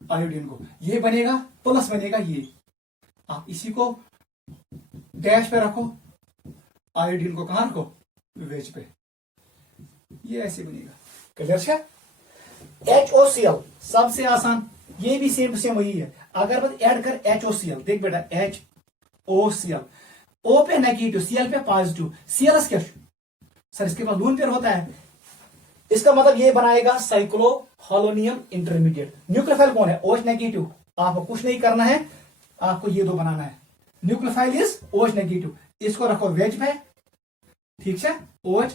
आयोडीन को, ये बनेगा प्लस बनेगा ये। आप इसी को डैश पे रखो, आयोडीन को कहां रखो, वेज पे, ये ऐसे बनेगा। क्लियर है। HOCl सबसे आसान, ये भी सेम सेम वही है। अगर बस ऐड कर HOCl, देख बेटा HOCl, O पे नेगेटिव, Cl पे पॉजिटिव, Cl क्या सर, इसके पास लून पेयर होता है, इसका मतलब ये बनाएगा साइक्लो हॉलोनियम इंटरमीडिएट। न्यूक्लियोफाइल कौन है, OH नेगेटिव, आपको कुछ नहीं करना है, आपको ये दो बनाना है। न्यूक्लियोफाइल इज OH नेगेटिव, इसको रखो वेज पे, ठीक है, OH,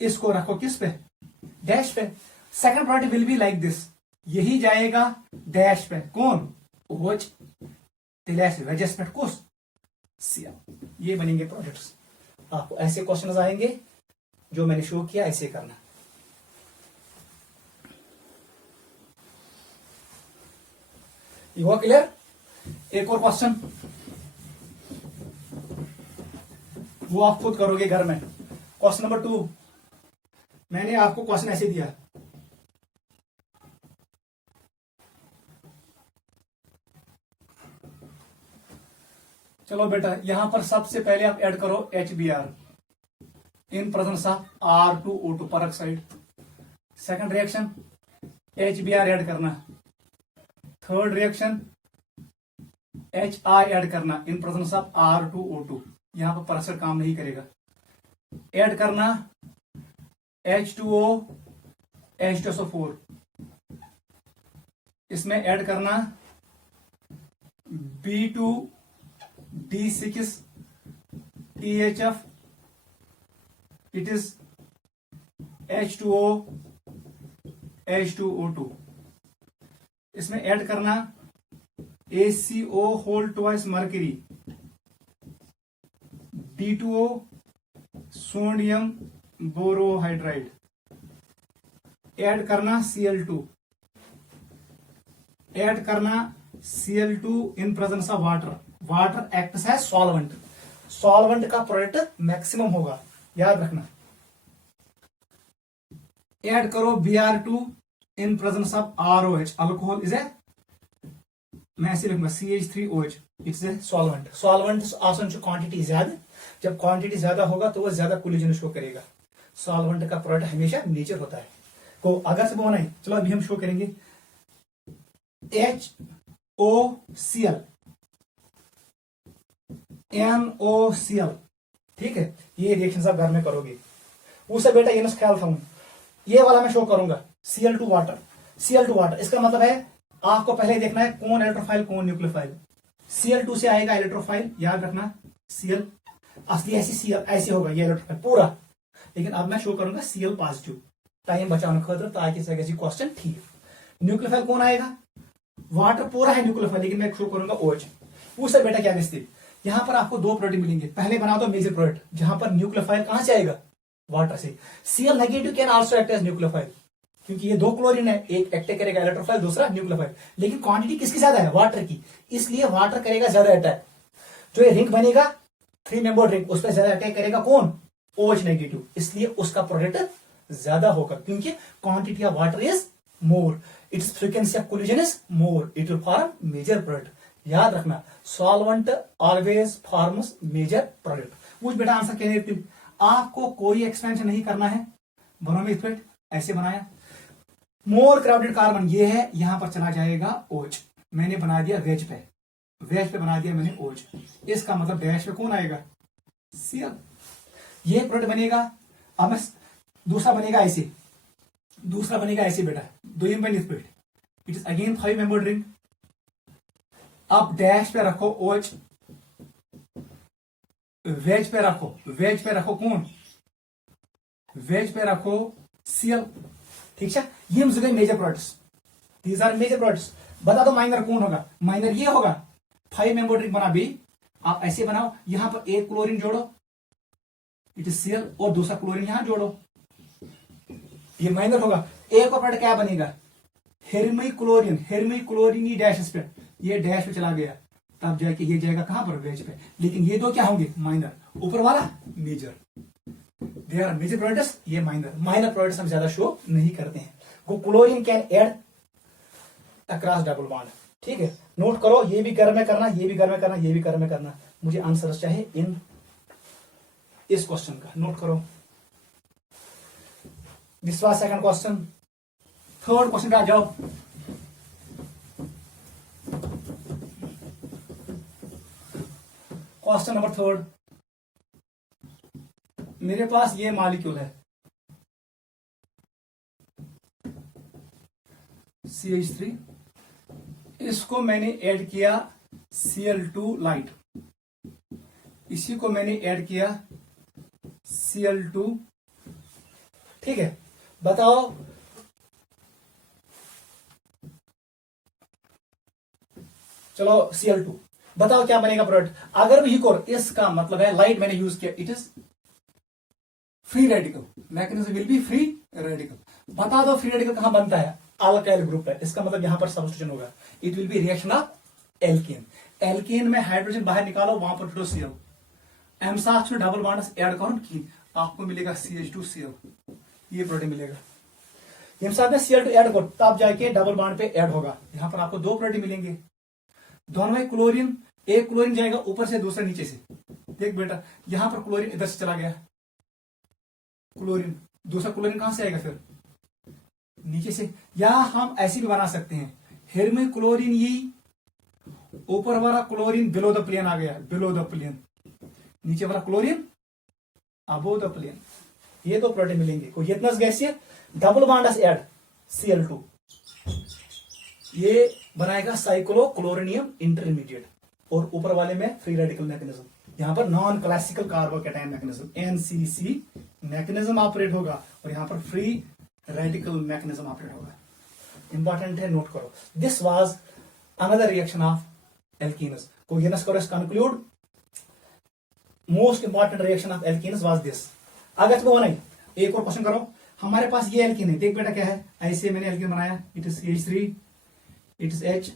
इसको रखो किस पे, डैश पे। Second product will be like this, यही जाएगा डैश पे, कौन, OH, वेजेस पे कुछ Cl, ये बनेंगे प्रोडक्ट्स। आपको ऐसे क्वेश्चंस आएंगे जो मैंने शो किया, ऐसे करना। ये हुआ क्लियर। एक और क्वेश्चन, वो आप खुद करोगे घर में। क्वेश्चन नंबर 2, मैंने आपको क्वेश्चन ऐसे दिया, चलो बेटा, यहां पर सबसे पहले आप ऐड करो HBr in presence of R2O2 peroxide. Second reaction HBr add करना। थर्ड रिएक्शन HI ऐड करना इन प्रेजेंस ऑफ R2O2, यहां पर पेरोक्साइड काम नहीं करेगा। ऐड करना H2O H2SO4, इसमें ऐड करना B2D6 THF, it is H2O H2O2। इसमें ऐड करना ACO whole twice mercury D2O sodium borohydride. Add करना Cl2, ऐड करना Cl2 in presence of water. Water acts as solvent, solvent का product maximum होगा, याद रखना। ऐड करो Br2 in presence of ROH, alcohol is a, मैं ऐसे लिखूंगा CH3OH, it's a solvent. Solvent आसन क्वांटिटी ज्यादा, जब क्वांटिटी ज्यादा होगा तो वो ज्यादा कोलिजन शो करेगा। सॉल्वेंट का प्रोडक्ट हमेशा नेचर होता है। तो अगर से बोना है, चलो अभी हम शो करेंगे HOCl NOCl, ठीक है। ये रिएक्शन आप घर में करोगे। उससे बेटा ये ख्याल था, ये वाला मैं शो करूंगा Cl2 वाटर, Cl2 वाटर। इसका मतलब है आपको पहले देखना है कौन इलेक्ट्रोफाइल कौन न्यूक्लियोफाइल। Cl2 से आएगा इलेक्ट्रोफाइल, याद रखना Cl असली ऐसी Cl ऐसे होगा ये इलेक्ट्रोफाइल पूरा। लेकिन अब मैं शो करूंगा Cl पॉजिटिव, टाइम बचाने खातर, ताकि क्वेश्चन ठीक। न्यूक्लियोफाइल कौन आएगा, वाटर पूरा है न्यूक्लियोफाइल, लेकिन मैं शो करूंगा OH। उससे बेटा क्या स्थिति, यहां पर आपको दो प्रोडक्ट मिलेंगे। पहले बना दो मेजर प्रोडक्ट, जहां पर न्यूक्लियोफाइल कहां से आएगा, वाटर से। Cl negative can also act as nucleophile, क्योंकि ये दो क्लोरीन है, एक एक्ट करेगा इलेक्ट्रोफाइल, दूसरा न्यूक्लियोफाइल। लेकिन क्वांटिटी किसकी ज्यादा है, वाटर की, इसलिए वाटर करेगा ज्यादा अटैक। जो ये रिंग बनेगा 3 मेंबर रिंग, उस पर ज्यादा अटैक करेगा कौन, OH नेगेटिव, इसलिए उसका प्रोडक्ट ज्यादा होगा, क्योंकि quantity of water is more, it's frequency of collision is more, it will form major product. याद रखना solvent always forms major product. कुछ बेटा आंसर कहने, आपको कोई एक्सपेंशन नहीं करना है। बनोगे इक्वेट ऐसे बनाया, मोर क्राउडेड कार्बन ये है, यहां पर चला जाएगा OH, मैंने बना दिया वेज पे, वेज पे बना दिया मैंने OH। इसका मतलब डैश पे कौन आएगा, Cl। ये प्रोडक्ट बनेगा। अब दूसरा बनेगा ऐसे, दूसरा बनेगा ऐसे बेटा, दोयम बन it is again 5 member ring. अब डैश पे रखो OH, वेज पे रखो, वेज पे रखो कौन, वेज पे रखो Cl, ठीक है। ये गए major products, these are major products. बता दो माइनर कौन होगा, माइनर ये होगा। 5 मेंबर रिंग बना भी, आप ऐसे बनाओ, यहां पर एक क्लोरीन जोड़ो, इट इज Cl, और दूसरा क्लोरीन यहां जोड़ो, ये माइनर होगा। एक और प्रोडक्ट क्या बनेगा, हेरमी क्लोरीन, हेरमी क्लोरीन, ये डैश पे, ये डैश पे चला गया, तब जाके ये जाएगा कहां पर, वेज पे। लेकिन ये दो क्या होंगे, माइनर, ऊपर वाला major. They are major products, ये माइनर। माइनर प्रोडक्ट्स हम ज्यादा शो नहीं करते हैं। Chlorine can add across double bond, ठीक है। नोट करो, ये भी घर में करना, ये भी घर में करना, ये भी घर में करना। मुझे आंसर चाहिए इन इस क्वेश्चन का, नोट करो। This was second question. Third question पे आ जाओ। क्वेश्चन नंबर थर्ड, मेरे पास ये मॉलिक्यूल है CH3, इसको मैंने ऐड किया Cl2 लाइट, इसी को मैंने ऐड किया Cl2, ठीक है। बताओ चलो Cl2, बताओ क्या बनेगा प्रोडक्ट। अगर व्हीकोर, इसका मतलब है लाइट मैंने यूज किया, it is free radical, mechanism will be free radical. बता दो फ्री रेडिकल कहां बनता है, अल्काइल ग्रुप है, इसका मतलब यहां पर सब्स्टिट्यूशन होगा, it will be reaction of alkane. Alkane में हाइड्रोजन बाहर निकालो, वहां पर जुड़ो Cl, M7 में डबल बॉन्ड ऐड करो की, आपको मिलेगा CH2Cl, ये प्रोडक्ट मिलेगा। M7 में Cl2 ऐड करो, तब जाके डबल बॉन्ड पे ऐड होगा। यहां पर आपको दो प्रोडक्ट मिलेंगे, दोनों में क्लोरीन, एक क्लोरीन जाएगा ऊपर से, दूसरा नीचे से। देख बेटा, यहां पर क्लोरीन इधर से चला गया, क्लोरीन, दूसरा क्लोरीन कहां से आएगा फिर, नीचे से। या हम ऐसे भी बना सकते हैं, हेरमी क्लोरीन, ये ऊपर वाला क्लोरीन बिलो द प्लेन आ गया, बिलो द प्लेन, नीचे वाला क्लोरीन अबो द प्लेन। ये दो प्रोडक्ट मिलेंगे। कोई इतना गैसीय, डबल बॉन्ड एड Cl2, ये बनाएगा साइक्लोक्लोरिनियम इंटरमीडिएट, और ऊपर वाले में फ्री रेडिकल मैकेनिज्म, यहां पर non classical carbocation mechanism NCC mechanism operate होगा, और यहां पर फ्री रेडिकल मैकेनिज्म ऑपरेट होगा। इंपॉर्टेंट है, नोट करो। This was another reaction of alkenes. कोगेनस करो, conclude most important reaction of alkenes was this. अगर तुम्हें बनाई एक और क्वेश्चन करो, हमारे पास ये एल्कीन है, देख बेटा क्या है, ऐसे मैंने एल्कीन बनाया, it is CH3, it is H,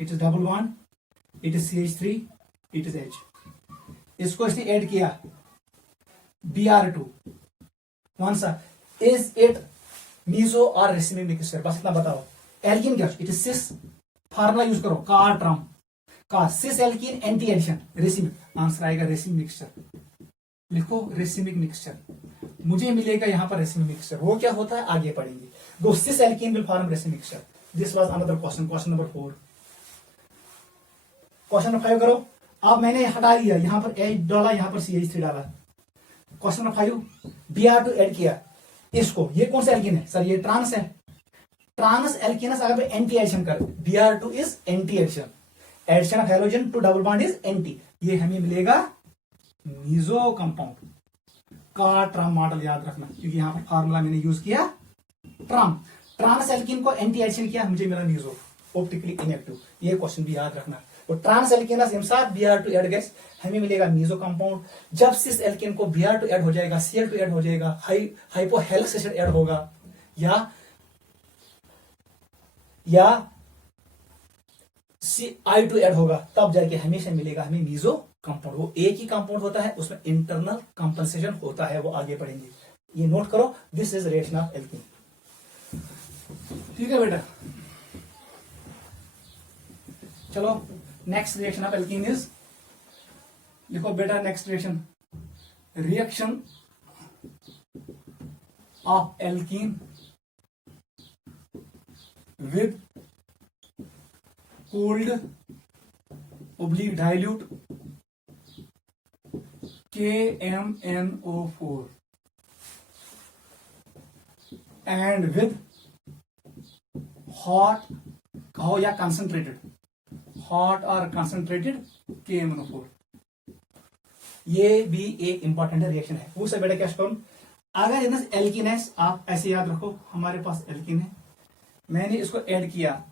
it is double bond, it is CH3, it is H। इसको इसने ऐड किया Br2, कौन सा, इज इट मीजो और रेसिमिक मिक्सचर, बस इतना बताओ। एल्कीन क्या, it is cis, formula use करो कार ट्रम का, cis alkene anti addition, racemic, answer आएगा रेसिमिक मिक्सचर। लिखो रेसिमिक मिक्सचर, मुझे मिलेगा यहां पर रेसिमिक मिक्सचर। वो क्या होता है आगे पढ़ेंगे। दो cis alkene will form racemic mixture. This was another question, question number 4। Question number 5 करो। अब मैंने हटा लिया, यहां पर H डाला, यहां पर CH3 डाला। क्वेश्चन नंबर 5, Br2 ऐड किया इसको, ये कौन सा एल्कीन है सर, ये ट्रांस है, ट्रांस एल्कीनस अगर एंटी एडिशन कर, Br2 is anti addition, addition of halogen to double bond is anti, ये हमें मिलेगा मीजो कंपाउंड का ट्राम मॉडल, याद रखना, क्योंकि यहां पर फार्मूला मैंने यूज किया ट्राम, ट्रांस एल्कीन को एंटी एडिशन किया, मुझे मिला मीजो, ऑप्टिकली इनएक्टिव। ये क्वेश्चन भी याद रखना। तो ट्रांस एल्कीनस यम साथ Br2 ऐड गैस, हमें मिलेगा मीजो कंपाउंड। जब सिस एल्कीन को Br2 ऐड हो जाएगा, Cl2 ऐड हो जाएगा, हाइपोहेलिक्स एसिड ऐड होगा, या I2 ऐड होगा, तब जाके हमेशा मिलेगा हमें मीजो कंपाउंड। वो एक ही कंपाउंड होता है, उसमें इंटरनल कंपनसेशन होता है, वो आगे पढ़ेंगे। ये नोट करो, this is reaction of alkene. ठीक है बेटा, चलो next reaction of alkene is, लिखो बेटा next reaction, reaction of alkene with cooled oblique dilute KMNO4 and with hot कहो या concentrated, hot or concentrated KMNO4। ये भी एक इंपॉर्टेंट रिएक्शन है। वो सब बेटा क्या करूं, अगर इधर एल्कीन है, आप ऐसे याद रखो, हमारे पास एल्कीन है, मैंने इसको ऐड किया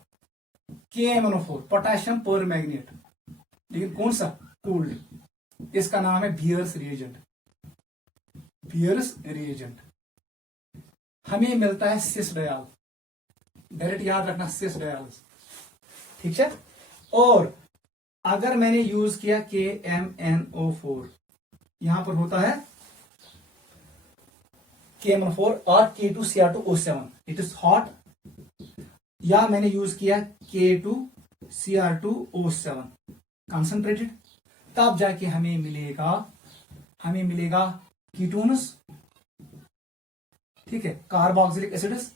KMNO4, पोटेशियम पर मैग्नेट, लेकिन कौन सा, कूल्ड, इसका नाम है बियर्स रिएजेंट, बियर्स रिएजेंट। हमें मिलता है सिस डायल, डायरेक्ट याद रखना सिस डायल, ठीक है। और अगर मैंने यूज किया KMNO4, यहां पर होता है KMNO4 और K2Cr2O7, इट इज हॉट, या मैंने यूज किया K2Cr2O7 कंसंट्रेटेड, तब जाके हमें मिलेगा कीटोनस, ठीक है, कार्बोक्सिलिक एसिडस,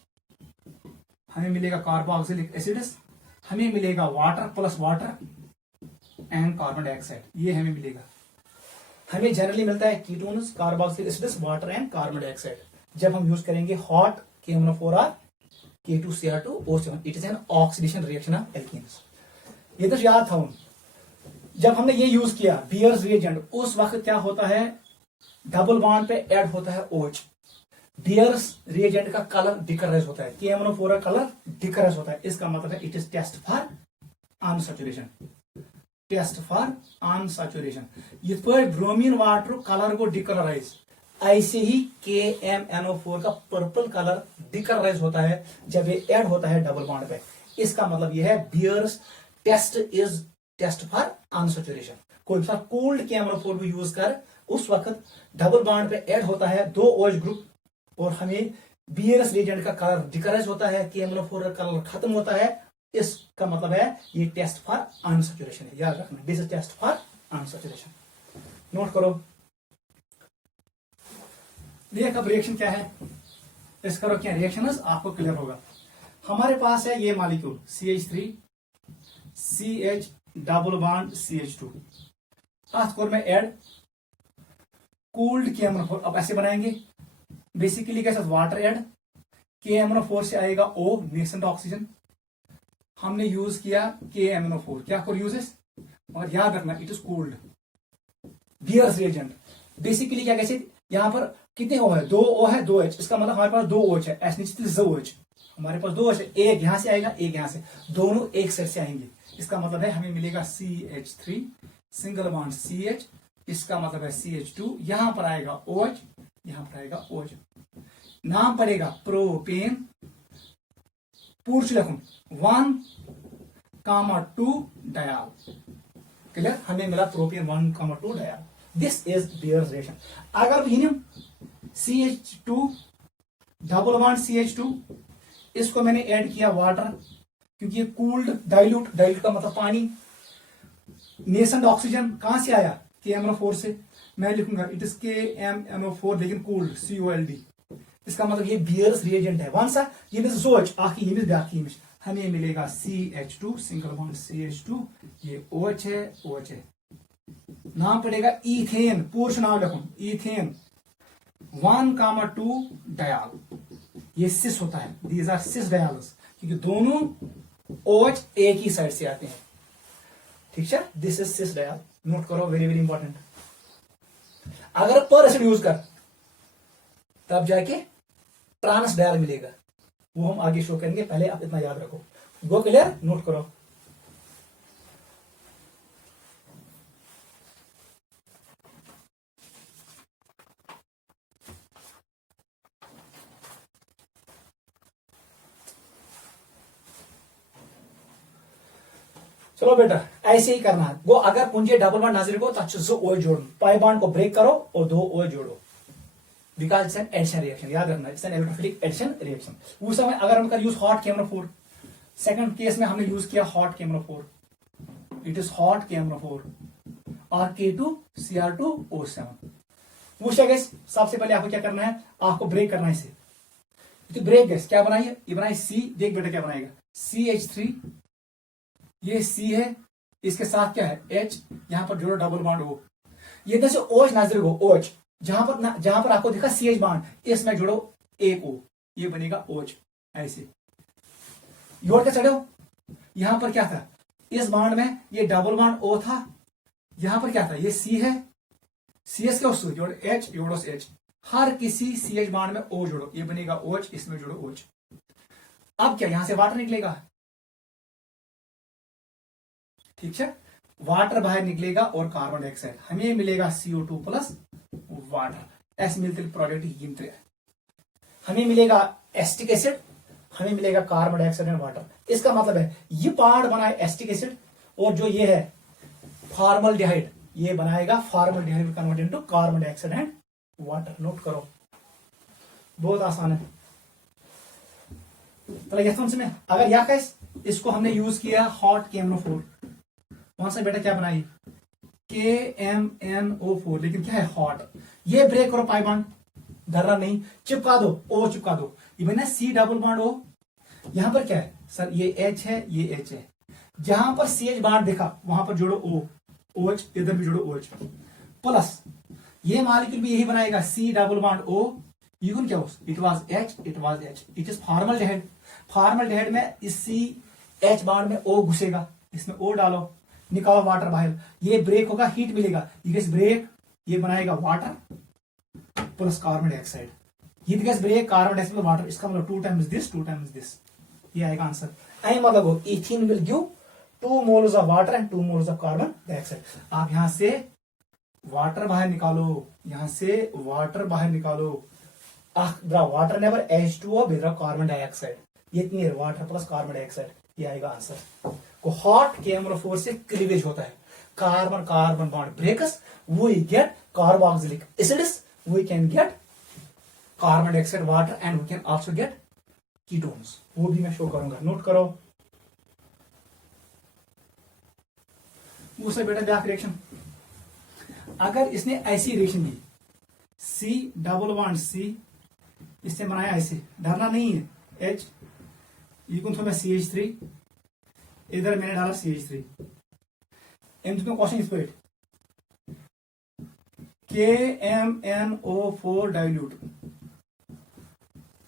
हमें मिलेगा कार्बोक्सिलिक एसिडस, हमें मिलेगा water plus water and carbon dioxide, ये हमें मिलेगा। हमें जनरली मिलता है ketones, carboxylic acids, water and carbon dioxide, जब हम यूज करेंगे हॉट KMNO4 और K2Cr2O7, it is an oxidation reaction of alkenes. ये तो याद था। जब हमने ये यूज किया बियर्स रिएजेंट, उस वक्त क्या होता है, डबल बॉन्ड पे ऐड होता है OH, बियर्स रिएजेंट का कलर डिकराइज होता है, KMNO4 का कलर डिकराइज होता है, इसका मतलब है it is test for unsaturation, test for unsaturation. ये ब्रोमीन वाटर कलर को डिकलराइज, ऐसे ही KMNO4 का पर्पल कलर डिकलराइज होता है जब ये ऐड होता है डबल बॉन्ड पे। इसका मतलब यह है Baeyer's test is test for unsaturation. कोई सा कूल्ड KMNO4 भी यूज कर, उस वक्त डबल बॉन्ड पे ऐड होता है दो OH ग्रुप, और हमें बियर्स रिएजेंट का कलर डिकराइज होता है, KMNO4 का कलर खत्म होता है, इसका मतलब है ये टेस्ट फॉर अनसैचुरेशन है, याद रखना, this is test for unsaturation. Note करो, देख अब रिएक्शन क्या है, इस करो क्या रिएक्शन है, आपको क्लियर होगा। हमारे पास है ये molecule CH3 CH double bond CH2, साथ कोर में ऐड कूल्ड KMNO4, अब ऐसे बनाएंगे बेसिकली कैसे, वाटर ऐड, KMNO4 से आएगा O नेसेंट ऑक्सीजन, हमने यूज किया KMnO4, क्या फॉर यूजेस, और याद रखना it is cold Baeyer's reagent. Basically क्या कैसे, यहाँ पर कितने O है, 2 O है 2 H, इसका मतलब हमारे पास 2 OH है, एस नीचे 2 OH, हमारे पास 2 OH है, एक यहां से आएगा एक यहां से, दोनों एक साइड से आएंगे। इसका मतलब है हमें मिलेगा CH3 सिंगल बॉन्ड CH, इसका मतलब है CH2, यहां पर आएगा OH, यहां पर आएगा OH, नाम पड़ेगा प्रोपेन, पूछ लिखूं 1,2 डायल, क्लियर, हमें मिला propane 1,2 diol. This is Baeyer's reaction. अगर हिनिम CH2 डबल बॉन्ड CH2, इसको मैंने ऐड किया वाटर, क्योंकि ये कूल्ड डाइल्यूट, डाइल्यूट का मतलब पानी, नेसेंट ऑक्सीजन कहां से आया, KMnO4 से, मैं लिखूंगा इट इज KMnO4 लेकिन कूल्ड COLD, इसका मतलब ये बियर्स रिएजेंट है। वन सा ये सोच आखी ये ब्याखी हमें मिलेगा CH2 सिंगल बॉन्ड CH2, ये OH है OH है, नाम पड़ेगा इथेन, पूर्ष नाम लिखूं इथेन 1,2 डायल, ये सिस होता है, दीज आर सिस डायल्स, क्योंकि दोनों OH एक ही साइड से आते हैं, ठीक है, this is sis dial, note करो, वेरी वेरी इंपॉर्टेंट। अगर पर एसिड यूज कर तब जाके ट्रांस डायल मिलेगा, वो हम आगे शो करेंगे, पहले आप इतना याद रखो। गो क्लियर, नोट करो। चलो बेटा ऐसे ही करना है। वो अगर पुंजे डबल बॉन्ड नाजिर को तब OH जोड़ो, पाई बॉन्ड को ब्रेक करो और 2 OH जोड़ो, because it's an addition reaction, याद रखना it's an electrophilic addition reaction. उस समय अगर हम use hot KMnO4, second case में हमने यूज किया hot KMnO4, it is hot KMnO4 और K2Cr2O7। पूछा गैस, सबसे पहले आपको क्या करना है, आपको ब्रेक करना है इसे, तो ब्रेक गैस क्या बनाइए, ये बनाइए C, देख बेटा क्या बनाएगा CH3, ये C है, इसके साथ क्या है H, यहां पर जोड़ो डबल बॉन्ड O, ये इधर से OH नाजिर हो OH, जहां पर आपको देखा CH बॉन्ड, इसमें जोड़ो एक O, ये बनेगा OH, ऐसे जोड़ के चढ़ो। यहां पर क्या था, इस बॉन्ड में ये डबल बॉन्ड O था, यहां पर क्या था, ये C है, CS के उस जोड़ H जोड़ो H, हर किसी CH बॉन्ड में O जोड़ो, ये बनेगा OH, इसमें जोड़ो OH। अब क्या, यहां से वाटर निकलेगा, ठीक है, वाटर बाहर निकलेगा और कार्बन डाइऑक्साइड, हमें मिलेगा CO2 प्लस वाटर, एस मिलते प्रोडक्ट गिनते हैं, हमें मिलेगा एस्टिक एसिड, हमें मिलेगा कार्बन डाइऑक्साइड एंड वाटर। इसका मतलब है ये पार्ट बनाए एस्टिक एसिड, और जो ये है फॉर्मल्डिहाइड, ये बनाएगा formaldehyde convert into carbon dioxide and water. Note करो, बहुत आसान है। तो में अगर या कैस इसको हमने यूज किया हॉट KMnO4, कौन सा बेटा क्या बनाई KMnO4, लेकिन क्या है हॉट, ये ब्रेक करो पाई बॉन्ड, धरना नहीं, चिपका दो O, चिपका दो, ये बना C डबल बॉन्ड O, यहां पर क्या है सर, ये H है ये H है, जहां पर CH बॉन्ड देखा वहां पर जोड़ो O, OH, इधर भी जोड़ो OH, प्लस ये मॉलिक्यूल भी यही बनाएगा C डबल बॉन्ड O, यून क्या it was H, it was H, it is formaldehyde, formaldehyde में इस CH बॉन्ड में O घुसेगा, इसमें O डालो, निकालो वाटर बाहर, ये ब्रेक होगा, हीट मिलेगा, ये गैस ब्रेक, ये बनाएगा वाटर प्लस कार्बन डाइऑक्साइड, ये gas break carbon dioxide water, इसका मतलब 2 टाइम्स दिस 2 टाइम्स दिस, ये आएगा आंसर। आई मतलब हो ethene will give 2 moles of water and 2 moles of carbon dioxide. आप यहां से वाटर बाहर निकालो, यहां से वाटर बाहर निकालो, water never H2O with carbon dioxide, ये वाटर प्लस कार्बन डाइऑक्साइड, ये आएगा आंसर। को हॉट KMnO4 से क्लीवेज होता है, carbon carbon bond breaks, we get carboxylic acids, we can get carbon dioxide water and we can also get ketones, वो भी मैं शो करूंगा। नोट करो। दूसरा बेटा ब्याक रिएक्शन, अगर इसने ऐसी रिएक्शन दी C डबल बॉन्ड C, इससे बनाया ऐसे, डरना नहीं है H, ये कौन था मैं CH3, इधर मैंने डाला CH3, में क्वेश्चन इस पर KMnO4 डाइल्यूट,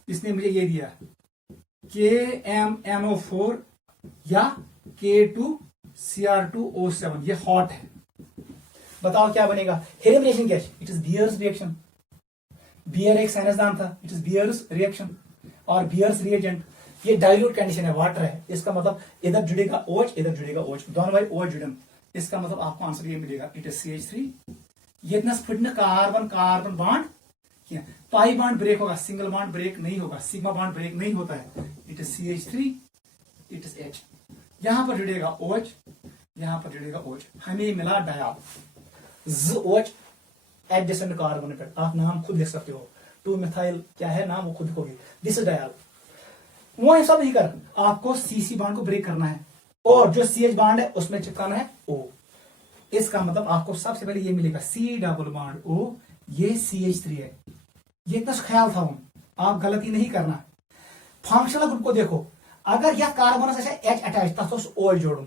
इसने मुझे ये दिया KMnO4 या K2Cr2O7, ये हॉट है। बताओ क्या बनेगा? हेलिमिनेशन gas, it is Baeyer's reaction. Baeyer एक साइंसदान था, इट इज बियर्स रिएक्शन और बियर्स रिएजेंट। ये डाइल्यूट कंडीशन है, वाटर है, इसका मतलब इधर जुड़ेगा OH, इधर जुड़ेगा OH, दोनों भाई OH जुड़े, इसका मतलब आपको आंसर ये मिलेगा, इट इज CH3। ये इतना फिटना कार्बन कार्बन बॉन्ड किया, पाई बॉन्ड ब्रेक होगा, सिंगल बॉन्ड ब्रेक नहीं होगा, सिग्मा बॉन्ड ब्रेक नहीं होता है, it is CH3, it is H। यहां पर जुड़ेगा OH, यहां पर जुड़ेगा OH, हमें मिला डायल। OH एडजेसेंट कार्बन पे, आप नाम खुद लिख सकते हो, 2 मिथाइल क्या है नाम वो खुद लिखोगे, दिस इज डायल। वो ऐसा नहीं कर, आपको CC बॉन्ड को ब्रेक करना है और जो CH बॉन्ड है उसमें चिपकाना है O। इसका मतलब आपको सबसे पहले ये मिलेगा C डबल बॉन्ड O, ये CH3 है। ये इतना ख्याल था, आप गलती नहीं करना। फंक्शनल ग्रुप को देखो, अगर यह कार्बन से H अटैच था तो OH जोड़ू,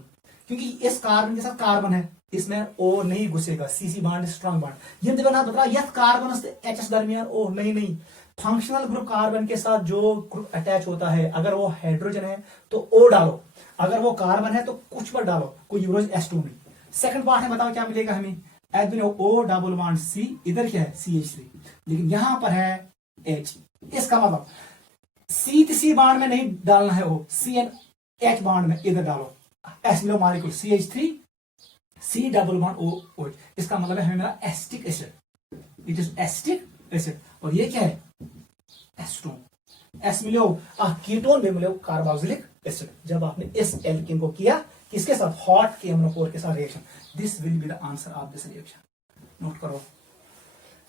क्योंकि इस कार्बन के साथ कार्बन है, इसमें O नहीं घुसेगा, CC बॉन्ड स्ट्रॉन्ग बॉन्ड। ये बता यह कार्बन से H दरमियान O नहीं। फंक्शनल ग्रुप कार्बन के साथ जो ग्रुप अटैच होता है, अगर वो हाइड्रोजन है तो O डालो, अगर वो कार्बन है तो कुछ पर डालो, कोई यूरोज S2 नहीं। सेकंड पार्ट है, बताओ क्या मिलेगा हमें? O डबल बॉन्ड C, इधर क्या है CH3, लेकिन यहां पर है H। इसका मतलब C बॉन्ड में नहीं डालना है, वो CH बॉन्ड में इधर डालो, S मिलो molecule CH3, C double bond OH। इसका मतलब है हमें मिला acetic acid, it is acetic acid. और ये क्या है? एस्टोन। एस मिलो कीटोन भी मिलो कार्बोक्सिलिक एसिड। जब आपने इस एल्कीन को किया किसके साथ? हॉट KMnO4 के साथ reaction, this will be the answer of this reaction. Note करो,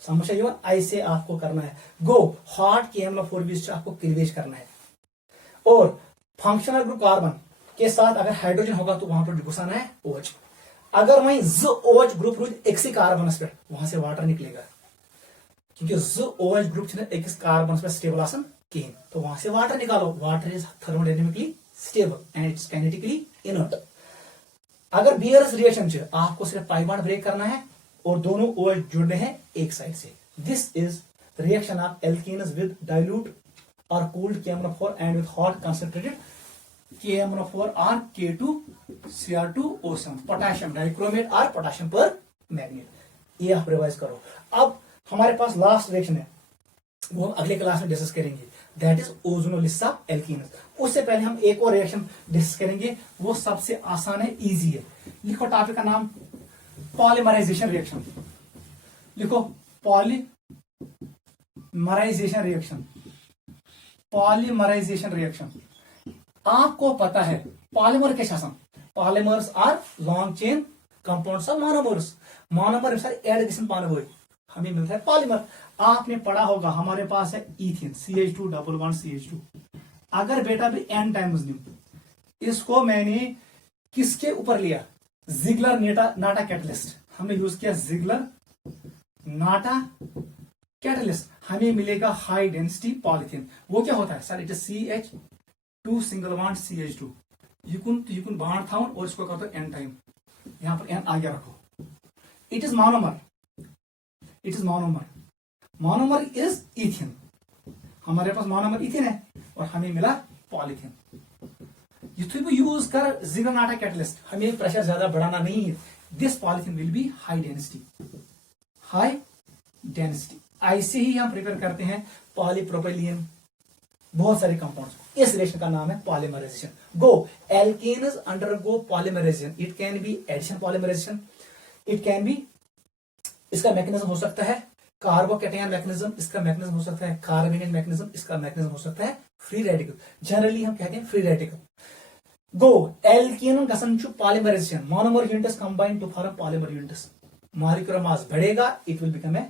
समझ आई? ऐसे आपको करना है। गो हॉट KMnO4 बीच से आपको क्लीवेज करना है, और फंक्शनल ग्रुप कार्बन के साथ अगर हाइड्रोजन होगा तो वहां पर घुसाना है OH। अगर वहीं OH ग्रुप एक कार्बन पे, वहां से वाटर निकलेगा, क्योंकि OH ग्रुप एक कार्बन पे स्टेबल आसन कहीं, तो वहां से वाटर निकालो। Water is thermodynamically stable and it's kinetically inert. अगर बियर्स रिएक्शन से आपको सिर्फ पाई बॉन्ड ब्रेक करना है और दोनों OH जुड़ने हैं एक साइड से। This is reaction of alkenes with dilute और cooled KMnO4 and with hot concentrated KMnO4 और K2Cr2O7, पोटेशियम डाइक्रोमेट और पोटेशियम पर मैग्नेट। ये आप रिवाइज करो। अब हमारे पास लास्ट रिएक्शन है, वो हम अगले क्लास में डिस्कस करेंगे, दैट इज ओजोनोलिसा एल्कीन्स। उससे पहले हम एक और रिएक्शन डिस्कस करेंगे, वो सबसे आसान है, इजी है। लिखो टॉपिक का नाम, पॉलीमराइजेशन रिएक्शन। लिखो पॉलीमराइजेशन रिएक्शन। पॉलीमराइजेशन रिएक्शन, आपको पता है पॉलीमर के शासन, polymers are long chain compounds of monomers. Monomer add पानी हमें मिलता है पॉलीमर। आपने पढ़ा होगा, हमारे पास है ethane CH2 double bond CH2। अगर बेटा भी n टाइम्स न्यू, इसको मैंने किसके ऊपर लिया? Ziegler Natta catalyst. हमने यूज किया जिगलर नाटा कैटलिस्ट, हमें मिलेगा हाई डेंसिटी पॉलीथीन। वो क्या होता है sir? It is CH2 single bond CH2, युकुन बॉन्ड था और इसको कहते हैं n टाइम, यहां पर n आगे रखो। It is monomer, it is monomer. Monomer is ethane, हमारे पास मोनोमर इथेन है और हमें मिला पॉलीथीन। युथ यूज कर जिगलर नाटा कैटलिस्ट, हमें प्रेशर ज्यादा बढ़ाना नहीं है। This polythene will be high density, high density. ऐसे ही हम प्रिपेयर करते हैं पॉलीप्रोपिलीन, बहुत सारे कंपाउंड्स। इस रिएक्शन का नाम है polymerisation. Go alkenes undergo polymerisation. It can be addition polymerisation, it can be, इसका मैकेनिज्म हो सकता है कार्बोकैटायन मैकेनिज्म, इसका मैकेनिज्म हो सकता है कार्बोनेट मैकेनिज्म, इसका मैकेनिज्म हो सकता है फ्री रेडिकल। जनरली हम कहते हैं फ्री रेडिकल। गो एल्केन गसन polymerisation, monomer units combine to form polymer units. Molecular mass बढ़ेगा, it will become a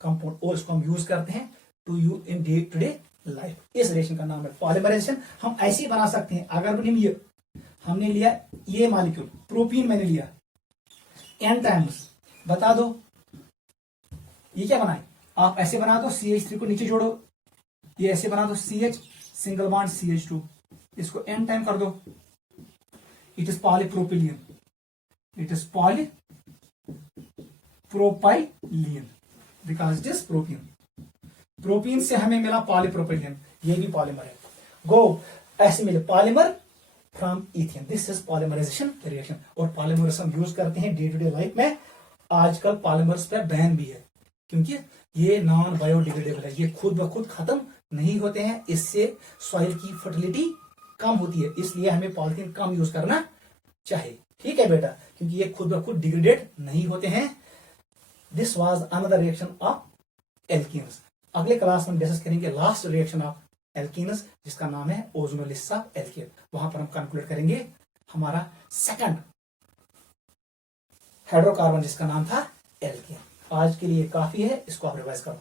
compound, और इसको हम यूज करते हैं to you in day to day life. इस रिएक्शन का नाम है पॉलीमराइजेशन। हम ऐसे ही बना सकते हैं, अगर हमने लिया ये मॉलिक्यूल प्रोपीन, मैंने लिया n टाइम्स, बता दो ये क्या बनाए? आप ऐसे बना दो, CH3 को नीचे जोड़ो, ये ऐसे बना दो CH सिंगल बॉन्ड CH2, इसको n टाइम कर दो, it is polypropylene, it is polypropylene because it is propene. Propene से हमें मिला पॉलीप्रोपिलीन, ये भी पॉलीमर है। गो ऐसे मिले polymer from ethane. This is polymerisation reaction. और पॉलीमर्स हम यूज करते हैं डे टू डे लाइफ में। आजकल पॉलीमर्स पे बैन भी है क्योंकि ये नॉन बायोडिग्रेडेबल है, ये खुद ब खुद खत्म नहीं होते हैं। इससे सॉइल की फर्टिलिटी कम होती है, इसलिए हमें पॉलिथीन कम यूज करना चाहिए। ठीक है बेटा, क्योंकि ये खुद ब खुद डिग्रेडेड नहीं होते हैं। This was another reaction of alkenes. अगले क्लास में डिस्कस करेंगे लास्ट रिएक्शन ऑफ एल्कीन्स, जिसका नाम है ओजोनोलिसिस ऑफ एल्कीन। वहां पर हम कंक्लूड करेंगे हमारा सेकंड हाइड्रोकार्बन जिसका नाम था एल्कीन। आज के लिए काफी है, इसको आप रिवाइज करो।